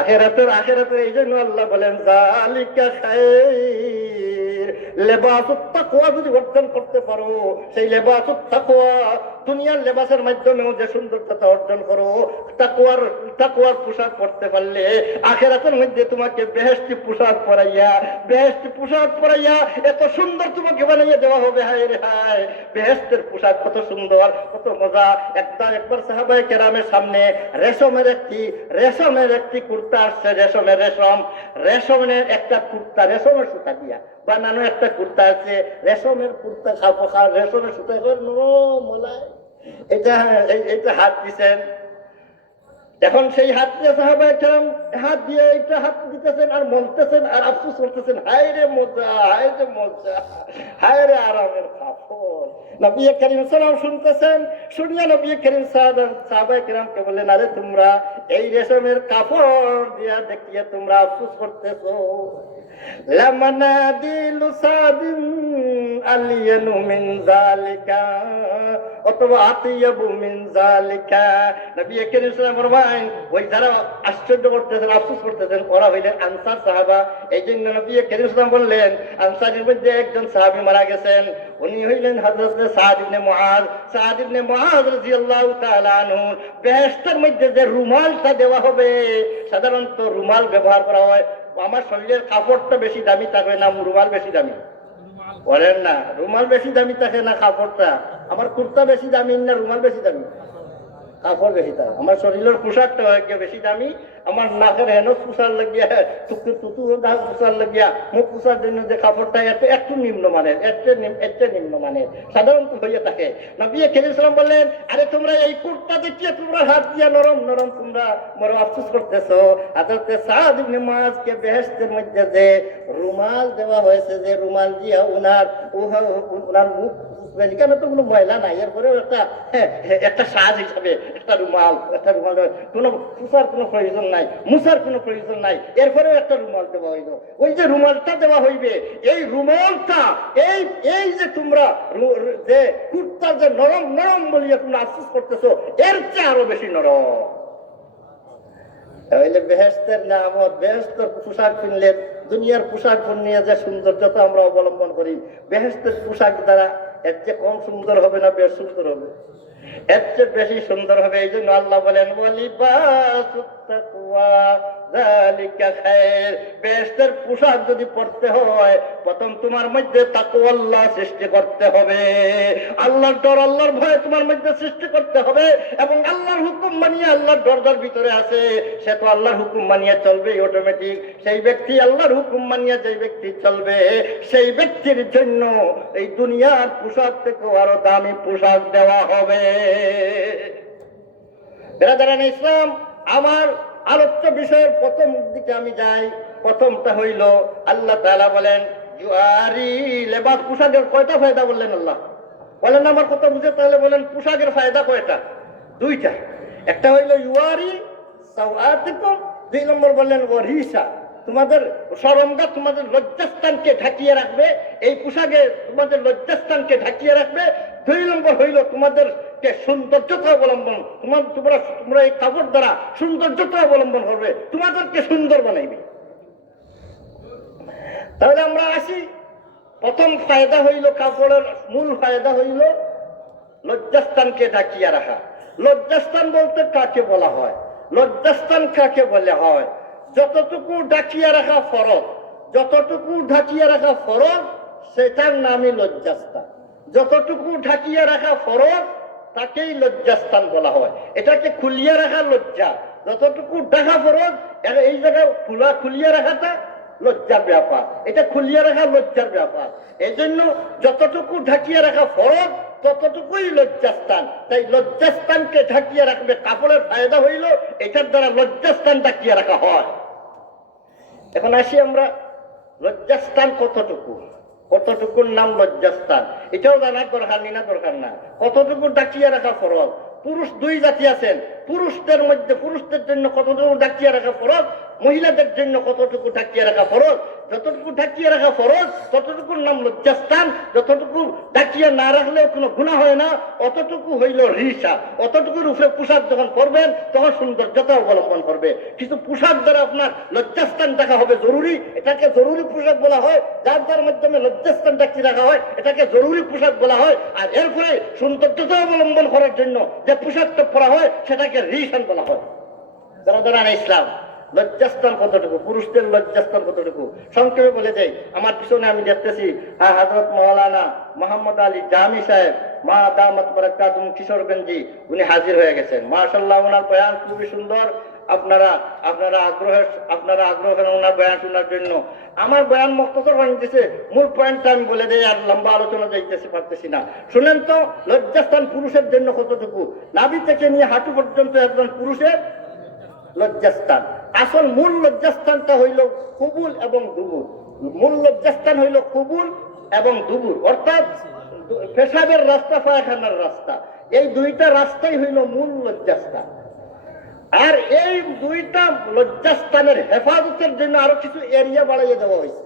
আখিরাতের এই জন্য আল্লাহ বলেন যালিকা খায়র। লেবাসুত তাকওয়া যদি অর্জন করতে পারো, সেই লেবাসুত তাকওয়া দুনিয়ার লেবাসের মাধ্যমেও যে সুন্দরতা অর্জন করো, তাকওয়ার পোশাক পরতে পারলে আখিরাতের মধ্যে তোমাকে বেহেশতি পোশাক পরাইয়া এত সুন্দর তোমাকে বানাইয়া দেওয়া হবে। হায় রে হায়, বেহেশতের পোশাক কত সুন্দর, কত মজা। একবার সাহাবায়ে কেরামের সামনে রেশমের একটি কুর্তা আসছে, রেশমের একটা কুর্তা, রেশমের সুতা দিয়া বানানো একটা কুর্তা আছে, রেশমের কুর্তা রেশমের সুতা মোলায় এটা হাত দিচ্ছেন। এখন সেই হাত দিয়ে সাহাবায়ে কেরাম হাত দিয়ে এটা হাত দিতেছেন আর মলতেছেন আর আফসোস করতেছেন, হায় রে মজা, হায় রে আরামের কাপড়। নবী করিম সাল্লাল্লাহু শুনতেছেন, শুনিয়া নবী করিম সাহাবায়ে কেরামকে বললেন, আরে তোমরা এই রেশমের কাপড় দিয়া দেখিয়ে তোমরা আফসোস করতেছো। লামানাদিলু সাদিন আলিয়ানু মিন যালিকা অথবা আতিয়াবু মিন যালিকা। নবী করিম সাল্লাল্লাহু ফরমায়েন, ওই যারা আশ্চর্য করতেছেন, আফসোস করতেছেন, ওরা হইলেন আনসার সাহাবা। এই জন্য নবী করিম সাল্লাল্লাহু বললেন, আনসারের মধ্যে একজন সাহাবী মারা গেছেন, উনি হইলেন হযরত সাদ ইবনে মুআয রাদিয়াল্লাহু তাআলা আনহু। বেহেশতের মধ্যে যে রুমালটা দেওয়া হবে, সাধারণত রুমাল ব্যবহার করা হয়, আমার শরীরের কাপড়টা বেশি দামি থাকে না রুমাল বেশি দামি? বলেন না, রুমাল বেশি দামি থাকে না কাপড়টা? আমার কুর্তা বেশি দামি না রুমাল বেশি দামি? কাপড় বেশি দামি। আমার শরীরের পোশাকটা বেশি দামি, আমার নাকের হেন পুষার লাগিয়া, তুতু দাগ পুষার লাগিয়া, মুখ পুষার জন্য যে কাপড়টা একটু নিম্নমানের, একটু নিম্নমানের সাধারণত হয়ে থাকে। নবী করিম সাল্লাল্লাহু বললেন, আরে তোমরা এই কুর্তা দেখিয়ে তোমরা হাত দিয়া নরম তোমরা বড় আফসোস করতেছো। হযরত সাদ ইবনে মুআযকে বেহেশতের মধ্যে যে রুমাল দেওয়া হয়েছে, যে রুমাল দিয়া উনার মুখ এখানে তো কোনো ময়লা নাই, এরপরেও একটা সাজ হিসাবে একটা রুমাল কোনো পুষার কোনো প্রয়োজন নাই, মুছার কোনো প্রয়োজন নাই, এরপরেও একটা রুমাল দেওয়া হইল। ওই যে রুমালটা দেওয়া হইবে, এই রুমালটা এই যে তোমরা যে কুর্তা যে নরম বলিয়া তোমরা আফসোস করতেছো, এর চেয়ে আরো বেশি নরম। তাহলে বেহেশতের নিয়ামত, বেহেশতের পোশাক কিনলে দুনিয়ার পোশাক নিয়ে যে সৌন্দর্যতা আমরা অবলম্বন করি, বেহেশতের পোশাক দ্বারা এর চেয়ে কম সুন্দর হবে না বেশ সুন্দর হবে? এর চেয়ে বেশি সুন্দর হবে। এই জন্য আল্লাহ বলেন, ওয়ালিবাসুত তাকওয়া যালিকা খায়র। বেহেশতের পোশাক যদি পরতে হয়, প্রথম তোমার মধ্যে তাকওয়াল্লাহ সৃষ্টি করতে হবে, আল্লাহর ডর, আল্লাহর ভয় তোমার মধ্যে সৃষ্টি করতে হবে। এবং আল্লাহর হুকুম মানিয়ে, আল্লাহর ডর ভিতরে আছে, সে তো আল্লাহর হুকুম মানিয়ে চলবে অটোমেটিক। সেই ব্যক্তি আল্লাহর হুকুম মানিয়ে যে ব্যক্তি চলবে, সেই ব্যক্তির জন্য এই দুনিয়ার পোশাক থেকেও আরো দামি পোশাক দেওয়া হবে। বেরাদারান ইসলাম, আমার আলোচ্য বিষয়ের প্রথম দিকে আমি যাই। প্রথমটা হইল, আল্লাহ তাআলা বলেন জুয়ারি লেবাস, পোশাকের কয়টা ফায়দা বললেন আল্লাহ? বলেন আমার কথা বুঝে, তাহলে বলেন পোশাকের ফায়দা কয়টা? দুইটা। একটা হইল ইউয়ারি সাওআতিকুম, দুই নম্বর বললেন ওয়ারিসা, তোমাদের শরমগাহ, তোমাদের লজ্জাস্থানকে ঢাকিয়ে রাখবে। এই পোশাকে তোমাদের লজ্জাস্থানকে ঢাকিয়ে রাখবে। দুই নম্বর হইল তোমাদেরকে সৌন্দর্যতা অবলম্বন, তোমরা এই কাপড় দ্বারা সৌন্দর্যতা অবলম্বন করবে, তোমাদেরকে সুন্দর বানাইবে। তাহলে আমরা আসি, প্রথম ফায়দা হইল, কাপড়ের মূল ফায়দা হইল লজ্জাস্থানকে ঢাকিয়ে রাখা। লজ্জাস্থান বলতে কাকে বলা হয়? লজ্জাস্থান কাকে বলা হয়? যতটুকু ঢাকিয়ে রাখা ফরজ, সেটার নামই লজ্জাস্থান। যতটুকু ঢাকিয়ে রাখা ফরজ, তাকেই লজ্জাস্থান বলা হয়। এটাকে খুলিয়ে রাখা লজ্জা। যতটুকু ঢাকা ফরজ, এই জায়গায় খুলিয়ে রাখাটা লজ্জার ব্যাপার, এটা খুলিয়ে রাখা লজ্জার ব্যাপার। এই জন্য যতটুকু ঢাকিয়ে রাখা ফরজ, ততটুকুই লজ্জাস্থান। তাই লজ্জাস্থানকে ঢাকিয়ে রাখবে। কাপড়ের ফায়দা হইল এটার দ্বারা লজ্জাস্থান ঢাকিয়ে রাখা হয়। এখন আসি আমরা, লজ্জাস্থান কতটুকুর নাম লজ্জাস্থান, এটাও জানার দরকার না? কতটুকু ঢাকিয়ে রাখা ফরজ। পুরুষ দুই জাতি আছেন, পুরুষদের জন্য কতটুকু ঢাকিয়ে রাখা ফরজ, মহিলাদের জন্য কতটুকু ঢাকিয়ে রাখা ফরজ। যতটুকু ঢাকিয়ে রাখা ফরজ ততটুকুর নাম লজ্জাস্থান, যতটুকু ঢাকিয়ে না রাখলেও কোনো গুনাহ হয় না, অতটুকু হইল রিসা। অতটুকুর উপরে পোশাক যখন পরবেন তখন সৌন্দর্যতা অবলম্বন করবে। কিন্তু পোশাক দ্বারা আপনার লজ্জাস্থান দেখা হবে জরুরি, এটাকে জরুরি পোশাক বলা হয়। যার মাধ্যমে লজ্জাস্থান ঢাকিয়ে রাখা হয় এটাকে জরুরি পোশাক বলা হয়। আর এরপরে সৌন্দর্যতা অবলম্বন করার জন্য যে পোশাকটা পরা হয় সেটাকে রিসান বলা হয়। যারা ইসলাম লজ্জাস্থান কতটুকু, পুরুষদের লজ্জাস্থান কতটুকু সংক্ষেপে বলে দেয়। আমার পিছনে আমি দেখতেছি হযরত মাওলানা মোহাম্মদ আলী জামি সাহেব মা দামাত বারাকাতুম কিশোরগঞ্জি, উনি হাজির হয়ে গেছেন। মাশাআল্লাহ, ওনার বয়ান খুবই সুন্দর। আপনারা আগ্রহের ওনার বয়ান শোনার জন্য। আমার বয়ান মুখতসর হয়ে গেছে, মূল পয়েন্টটা আমি বলে দেই, আর লম্বা আলোচনা যাইতেছি পারতেছি না। শুনেন তো, লজ্জাস্থান পুরুষের জন্য কতটুকু? নাভি থেকে নিয়ে হাঁটু পর্যন্ত একজন পুরুষের লজ্জাস্থান। আসল মূল লজ্জাস্থানটা হইল কুবুল এবং দুবুর। মূল লজ্জাস্থান হইল কুবুল এবং দুবুর, অর্থাৎ পেশাবের রাস্তা, পায়খানার রাস্তা। এই দুইটা রাস্তাই হইল মূল লজ্জাস্থান। আর এই দুইটা লজ্জাস্থানের হেফাজতের জন্য আরো কিছু এরিয়া বাড়াইয়ে দেওয়া হয়েছে।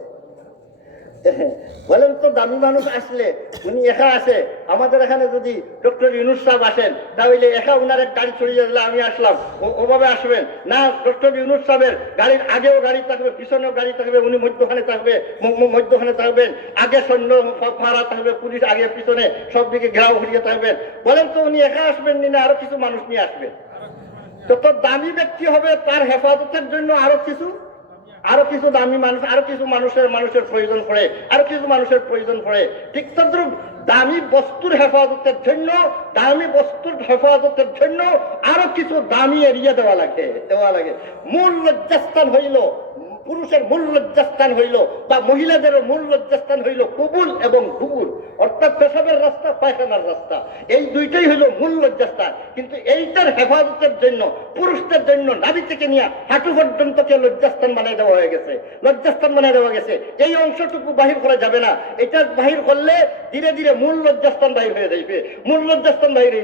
বলেন তো, দামি মানুষ আসলে, উনি একা আসে, আমাদের এখানে যদি ডক্টর ইউনুস সাহেব আসেন তাহলে একা উনার এক গাড়ি চড়িয়ে দিলে আমি আসলাম, ওভাবে আসবেন না। ডক্টর ইউনুস সাহেবের গাড়ির আগেও গাড়ি থাকবে, পিছনেও গাড়ি থাকবে, উনি মধ্যখানে থাকবেন, আগে সৈন্য ফাঁড়া থাকবে, পুলিশ আগে পিছনে সব দিকে ঘেরাও ঘুরিয়ে থাকবেন। বলেন তো, উনি একা আসবেন না আরো কিছু মানুষ নিয়ে আসবেন? যত দামি ব্যক্তি হবে তার হেফাজতের জন্য আরো কিছু দামি মানুষ, আরো কিছু মানুষের প্রয়োজন পড়ে, আরো কিছু মানুষের প্রয়োজন পড়ে। ঠিক তদ্রুপ দামি বস্তুর হেফাজতের জন্য আরো কিছু দামি এরিয়া দেওয়া লাগে। মূল লজ্জাস্থান হইল, পুরুষের মূল লজ্জাস্থান হইল বা মহিলাদের মূল লজ্জাস্থান হইল কুবুল এবং দুবুর, অর্থাৎ পেশাবের রাস্তা, পায়খানার রাস্তা। এই দুইটাই হইল মূল লজ্জাস্থান। কিন্তু এইটার হেফাজতের জন্য পুরুষদের জন্য নাভি থেকে নিয়ে হাঁটু পর্যন্তকে লজ্জাস্থান বানিয়ে দেওয়া গেছে। এই অংশটুকু বাহির করা যাবে না। এটা বাহির করলে ধীরে ধীরে মূল লজ্জাস্থান বাহির হয়ে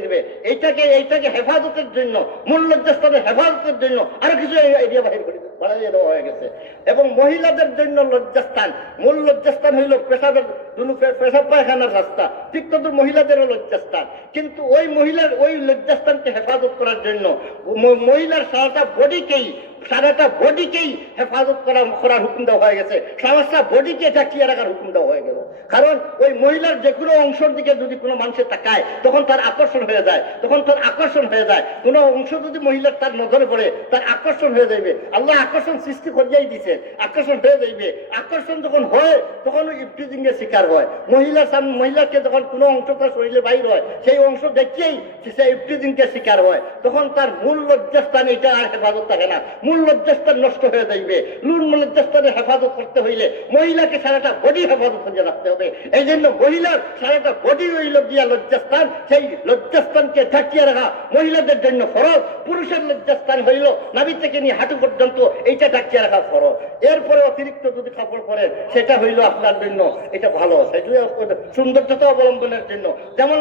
যাবে। এইটাকে হেফাজতের জন্য, মূল লজ্জাস্থানের হেফাজতের জন্য আরো কিছু এরিয়া বাহির করে বাড়িয়ে দেওয়া হয়ে গেছে। এবং মহিলাদের জন্য লজ্জাস্থান, মূল লজ্জাস্থান হইল পেশাব পায়খানার রাস্তা। ঠিক তত মহিলাদেরও লজ্জাস্থান। কিন্তু ওই লজ্জাস্থানকে হেফাজত করার জন্য মহিলার সারাটা বডিকেই হেফাজত করার হুকুম দেওয়া হয়ে গেছে। সমস্ত বডিকে ঢাকিয়ে রাখার হুকুম দেওয়া হয়ে গেল। কারণ ওই মহিলার যে কোনো অংশের দিকে যদি কোনো মানুষের তাকায় তখন তার আকর্ষণ হয়ে যায়। কোনো অংশ যদি মহিলার তার নজরে পড়ে তার আকর্ষণ হয়ে যাবে। আল্লাহ আকর্ষণ সৃষ্টি করিয়াই দিছে, আকর্ষণ হয়ে যাইবে। আকর্ষণ যখন হয় তখন ওই ইফটিজিং এর শিকার হয়। মহিলাকে যখন কোনো অংশ তার শরীরে বাইর হয় সেই অংশ দেখেই সে ইফটিজিং কে শিকার হয়, তখন তার মূল লজ্জাস্থান এটা আর হেফাজত থাকে না, মূল লজ্জাস্থান নষ্ট হয়ে যাইবে। মূল লজ্জাস্থানের হেফাজত করতে হইলে মহিলাকে সারাটা বডি হেফাজত করে রাখতে হবে। এই জন্য মহিলার সারাটা বডি হইল গিয়া লজ্জাস্থান। সেই লজ্জাস্থানকে ঢাকিয়ে রাখা মহিলাদের জন্য ফরজ। পুরুষের লজ্জাস্থান হইল নাভি থেকে নিয়ে হাঁটু পর্যন্ত, এইটা ঢাকিয়ে রাখা ফরজ। এরপরে অতিরিক্ত যদি কাপড় পরেন সেটা হইল আপনার জন্য এটা ভালো, সেটা সৌন্দর্যতা অবলম্বনের জন্য। যেমন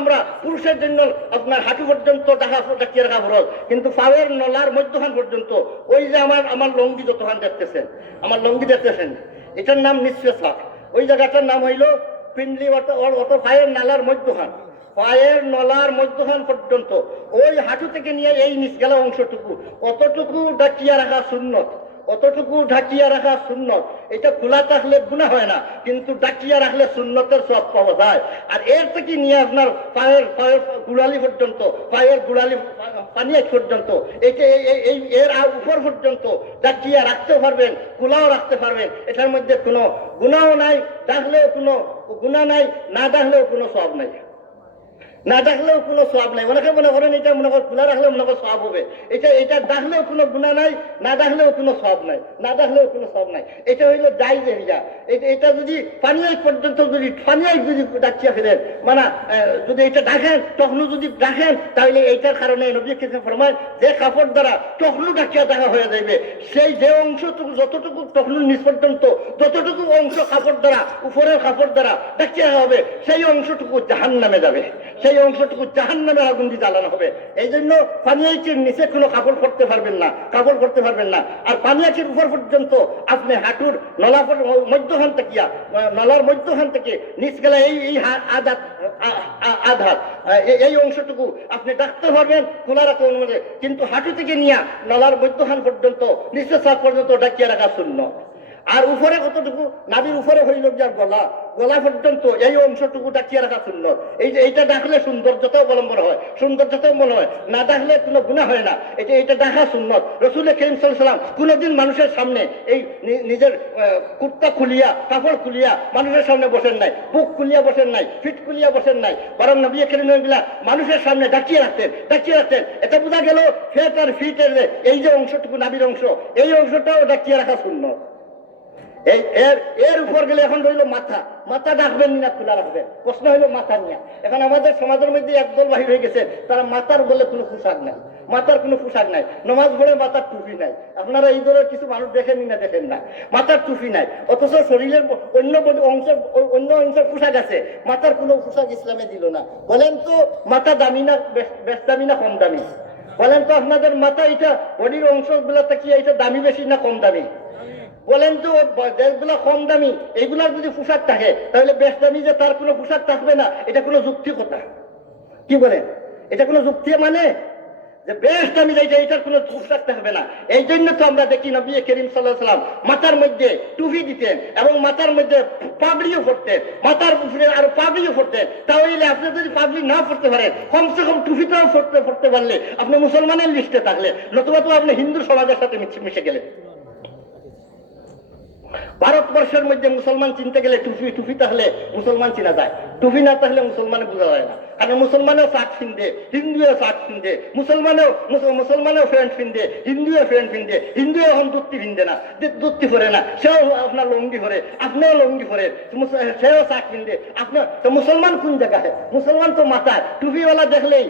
আমরা পুরুষের জন্য আপনার হাঁটু পর্যন্ত ঢাকিয়ে রাখা ফরজ, কিন্তু পায়ের নলার মধ্যখান পর্যন্ত, ওই যে আমার লঙ্গি যতখান দেখতেছেন, এটার নাম নিঃশ্বাস সাক। ওই জায়গাটার নাম হইল পিন্ডলি, অত পায়ের নলার মধ্যখান পর্যন্ত, ওই হাঁটু থেকে নিয়ে এই নিচ গেলা অংশটুকু, অতটুকু ঢাকিয়া রাখা সুন্নত। এটা খোলা থাকলে গুনাহ হয় না, কিন্তু ডাকিয়া রাখলে সুন্নতের সব পাওয়া যায়। আর এর থেকে নিয়ে আপনার পায়ের গুড়ালি পর্যন্ত, পানিয়া পর্যন্ত, এর উপর পর্যন্ত ডাকিয়া রাখতে পারবেন, খোলাও রাখতে পারবেন। এটার মধ্যে কোনো গুনাহ নাই, ডাকলেও কোনো গুনাহ নাই, না ডাকলেও কোনো সওয়াব নাই। অনেকে মনে করেন এটা মনে করেন খোলা রাখলে মনে করেন সওয়াব হবে। এটা ডাকলেও কোনো গুনাহ নাই, না ডাকলেও কোনো সওয়াব নাই। এটা হইলো জায়েজ এরিয়া। এটা যদি পানিয়াই পর্যন্ত যদি ডাকিয়া ফেলেন, মানে যদি এটা ডাকেন, তখনও যদি ডাকেন, তাহলে এইটার কারণে নবী কিছু ফরমান যে কাপড় দ্বারা তখনও ডাকিয়া দেখা হয়ে যাবে, সেই যে অংশটুকু যতটুকু তখনও নিচ পর্যন্ত যতটুকু অংশ কাপড় দ্বারা, উপরের কাপড় দ্বারা ডাকিয়া হবে, সেই অংশটুকু জাহান্নামে যাবে। সেই এই অংশটুকু জাহান্নামের আগুন দিয়ে জ্বালানো হবে। এই জন্য পানিয়াচির নিচে কোনো কাপড় পরতে পারবেন না, কাপড় পরতে পারবেন না। আর পানিয়াচির উপর পর্যন্ত আপনি হাঁটুর নলার মধ্যখান থেকে নলার মধ্যখান থেকে নিচ গেলে এই আধার এই অংশটুকু আপনি ডাকতে পারবেন খোলা রাখতে অনুমতি, কিন্তু হাঁটু থেকে নিয়ে নলার মধ্যখান পর্যন্ত নিচের সাত পর্যন্ত ডাকিয়ে রাখা শূন্য। আর উপরে কতটুকু নাভির উপরে হইল যার গলা, গলা পর্যন্ত এই অংশটুকু ডাকিয়ে রাখা সুন্দর। এইটা ডাকলে সৌন্দর্যতাও অবলম্বন হয়, সৌন্দর্যতাও মনে হয়, না ডাকলে কোনো গুণা হয় না। এইটা ডাকা সুন্নত। রসুল করিম সাল্লাল্লাহু আলাইহি ওয়াসাল্লাম কোনোদিন মানুষের সামনে এই নিজের কুর্তা খুলিয়া কাপড় খুলিয়া মানুষের সামনে বসেন নাই, বুক খুলিয়া বসেন নাই, ফিট খুলিয়া বসেন নাই, বরং নবী করিম মানুষের সামনে ডাকিয়ে রাখতেন। এটা বোঝা গেল ফেট আর ফিটের এই যে অংশটুকু নাভির অংশ, এই অংশটাও ডাকিয়ে রাখা সুন্নত। এর উপর গেলে এখন রইল মাথা, মাথা ডাকবেন না খোলা রাখবেন, প্রশ্ন হইলো মাথা নিয়ে। এখন আমাদের সমাজের মধ্যে একদল বাহির হয়ে গেছে, তারা মাথার বলে কোনো পোশাক নাই, মাথার কোনো পোশাক নাই, নমাজ পড়ে মাথার টুপি নাই। আপনারা এই ধরনের কিছু মানুষ দেখেন না, দেখেন না, মাথার টুপি নাই, অথচ শরীরের অন্য অংশের পোশাক আছে, মাথার কোনো পোশাক ইসলামে দিল না। বলেন তো মাথা দামি না বেশ দামি না কম দামি? বলেন তো আপনাদের মাথা এটা বডির অংশগুলো থেকে এটা দামি বেশি না কম দামি? বলেন তো যেগুলো কম দামি এইগুলার যদি পোশাক থাকে তাহলে বেশ দামি যে তার কোনো পোশাক থাকবে না, এটা কোনো যুক্তি কথা? কি বলেন? এটা কোনো যুক্তি মানে যে বেশ দামি যেটা এটার কোনো পোশাক থাকবে না? এই জন্য তো আমরা দেখি নবী করিম সাল্লাল্লাহু আলাইহি ওয়াসাল্লাম মাথার মধ্যে টুপি দিতেন এবং মাথার মধ্যে পাগড়িও পরতেন, মাথার উপরে আরো পাগড়িও পরতেন। তাহলে আপনি যদি পাগড়ি না পরতে পারেন, কমসে কম টুপিটাও পরতে পারলে আপনি মুসলমানের লিস্টে থাকলে, নতুবা তো আপনি হিন্দু সমাজের সাথে মিশে গেলেন। ভারতবর্ষের মধ্যে মুসলমান চিনতে গেলে টুপি তাহলে মুসলমান চিনা যায়, টুপি না তাহলে মুসলমানে বোঝা যায় না। কারণ মুসলমানেও শার্ট পিনতে, হিন্দুও শার্ট পিনতে, মুসলমানেও প্যান্ট পিনতে, হিন্দুও প্যান্ট পিনতে, হিন্দু এখন ধুতি পিনতে না, ধুতি পরে না, সেও আপনার লঙ্গি পরে, আপনিও লঙ্গি পরে, সেও শার্ট পিনতে। আপনার তো মুসলমান কোন জায়গায়? মুসলমান তো মাথায় টুপিওয়ালা দেখলেই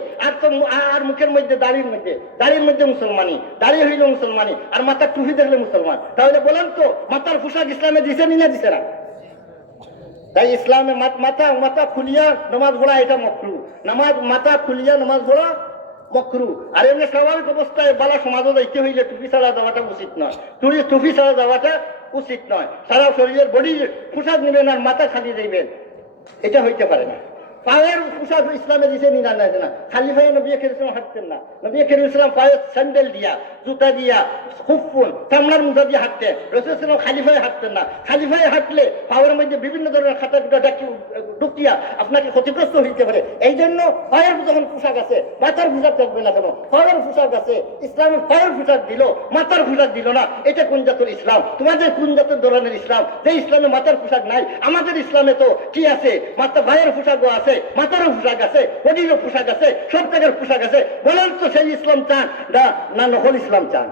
আর মুখের মধ্যে দাড়ির মধ্যে মুসলমানি, দাড়ি হইল মুসলমানি, আর মাথার টুপি দেখলে মুসলমান। তাহলে বলেন তো মাথার পোশাক ইসলামে দিছে না দিছে না? তাই ইসলামে মাথা খুলিয়া নামাজ পড়া এটা মকরু, মাথা খুলিয়া নামাজ পড়া মকরু। আর এমনি স্বাভাবিক অবস্থায় বালা সমাজও যাইতে হইলে টুপি ছাড়া যাওয়াটা উচিত নয়, টুপি ছাড়া যাওয়াটা উচিত নয়। সারা শরীরের বডি পোশাক নেবেন আর মাথা খালি যাইবেন, এটা হইতে পারে না। পায়ের পোশাক ইসলামে দিছে না খালি পায়ে নবী করিম সাল্লাল্লাহু হাঁটতেন না। নবী করিম সাল্লাল্লাহু পায়ে স্যান্ডেল দিয়া, জুতা দিয়া, খুফুন চামড়ার মোজা দিয়ে হাঁটতেন। রাসূল সাল্লাল্লাহু খালি পায়ে হাঁটতেন না। খালি পায়ে হাঁটলে পায়ের মধ্যে বিভিন্ন ধরনের খাতা খুঁটা ঢুকিয়া আপনাকে ক্ষতিগ্রস্ত হইতে পারে। এই জন্য পায়ের যখন পোশাক আছে, মাথার পোশাক থাকবে না কেন? পায়ের পোশাক আছে, ইসলামের পায়ের পোশাক দিল, মাথার পোশাক দিল না। এটা কোন জাতের ইসলাম? তোমাদের কোন জাতের ধরনের ইসলাম যে ইসলামে মাথার পোশাক নাই? আমাদের ইসলামে তো কি আছে? মাথা পায়ের পোশাকও আছে, মাথারও পোশাক আছে, বডিরও পোশাক আছে, সব জায়গার পোশাক আছে। বলেন তো সেই ইসলাম চান না নকল ইসলাম চান?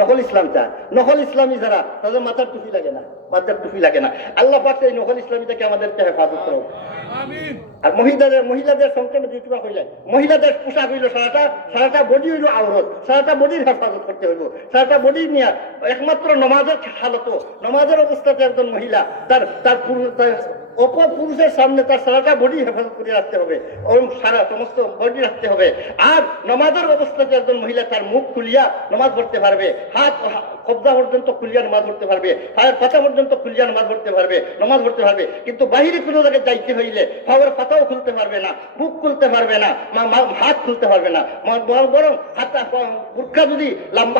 নকল ইসলাম চান। নকল ইসলামী যারা, তাদের মাথার টুপি লাগে না, মাথার টুপি লাগে না। আল্লাহ পাক এই নকল ইসলামী থেকে আমাদেরকে হেফাজত করুন। আর মহিলাদের সংক্ষেপে যেটুকু হইলে, মহিলাদের পোশাক হইল সারাটা বডি হইল আওরত, সারাটা বডির হেফাজত করতে হইব, সারাটা বডি নিয়ে একমাত্র নমাজের হালত, নমাজের অবস্থাতে একজন মহিলা তার অপর পুরুষের সামনে তার সারাটা বডি হেফাজত করে রাখতে হবে, সারা সমস্ত বডি রাখতে হবে। আর নমাজের অবস্থাতে একজন মহিলা তার মুখ খুলিয়া নমাজ পড়তে পারবে, হাত কবজা পর্যন্ত খুলিয়া নমাজ পড়তে পারবে, পায়ের পাতা পর্যন্ত খুলিয়া নমাজ পড়তে পারবে, নমাজ পড়তে পারবে। কিন্তু বাহিরে কোনো জায়গায় যাইতে হইলে পায়ের পাতাও খুলতে পারবে না, বুক খুলতে পারবে না, হাত খুলতে পারবে না। বরং বুরখা যদি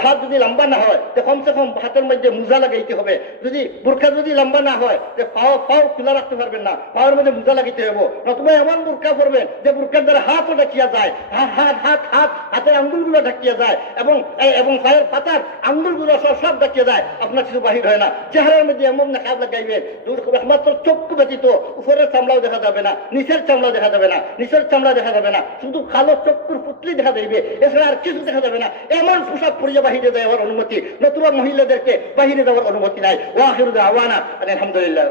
হাত যদি লম্বা না হয় তো কমসে কম হাতের মধ্যে মোজা লাগাইতে হবে। যদি বুরখা যদি লম্বা না হয় তো পাও খোলা রাখতে পারবেন না, পাওয়ার মধ্যে মোজা লাগাইতে হবে। নতুবা এমন বুরখা পরবেন যে বুরখার দ্বারা হাতও ঢাকিয়া যায়, হাতের আঙ্গুলগুলো ঢাকিয়া যায় এবং পায়ের পাতার আঙ্গুলগুলো সব ঢাকিয়ে যায়, আপনার কিছু বাহির হয় না। চেহারার মধ্যে এমন না কাজ লাগাইবেন একমাত্র চক্ষু ব্যতীত উপরের চামড়াও দেখা যাবে না, নিচের চামড়া দেখা যাবে না, নিচের চামড়া দেখা যাবে না, শুধু কালো চক্ষুর পুতলি দেখা যাইবে, এছাড়া আর কিছু দেখা যাবে না। এমন পোশাক পরিয়ে বাহিরে যাওয়ার অনুমতি, নতুবা মহিলাদেরকে বাহিরে যাওয়ার অনুমতি নাই। ওয়াখিরু দাওয়ানা আলহামদুলিল্লাহ।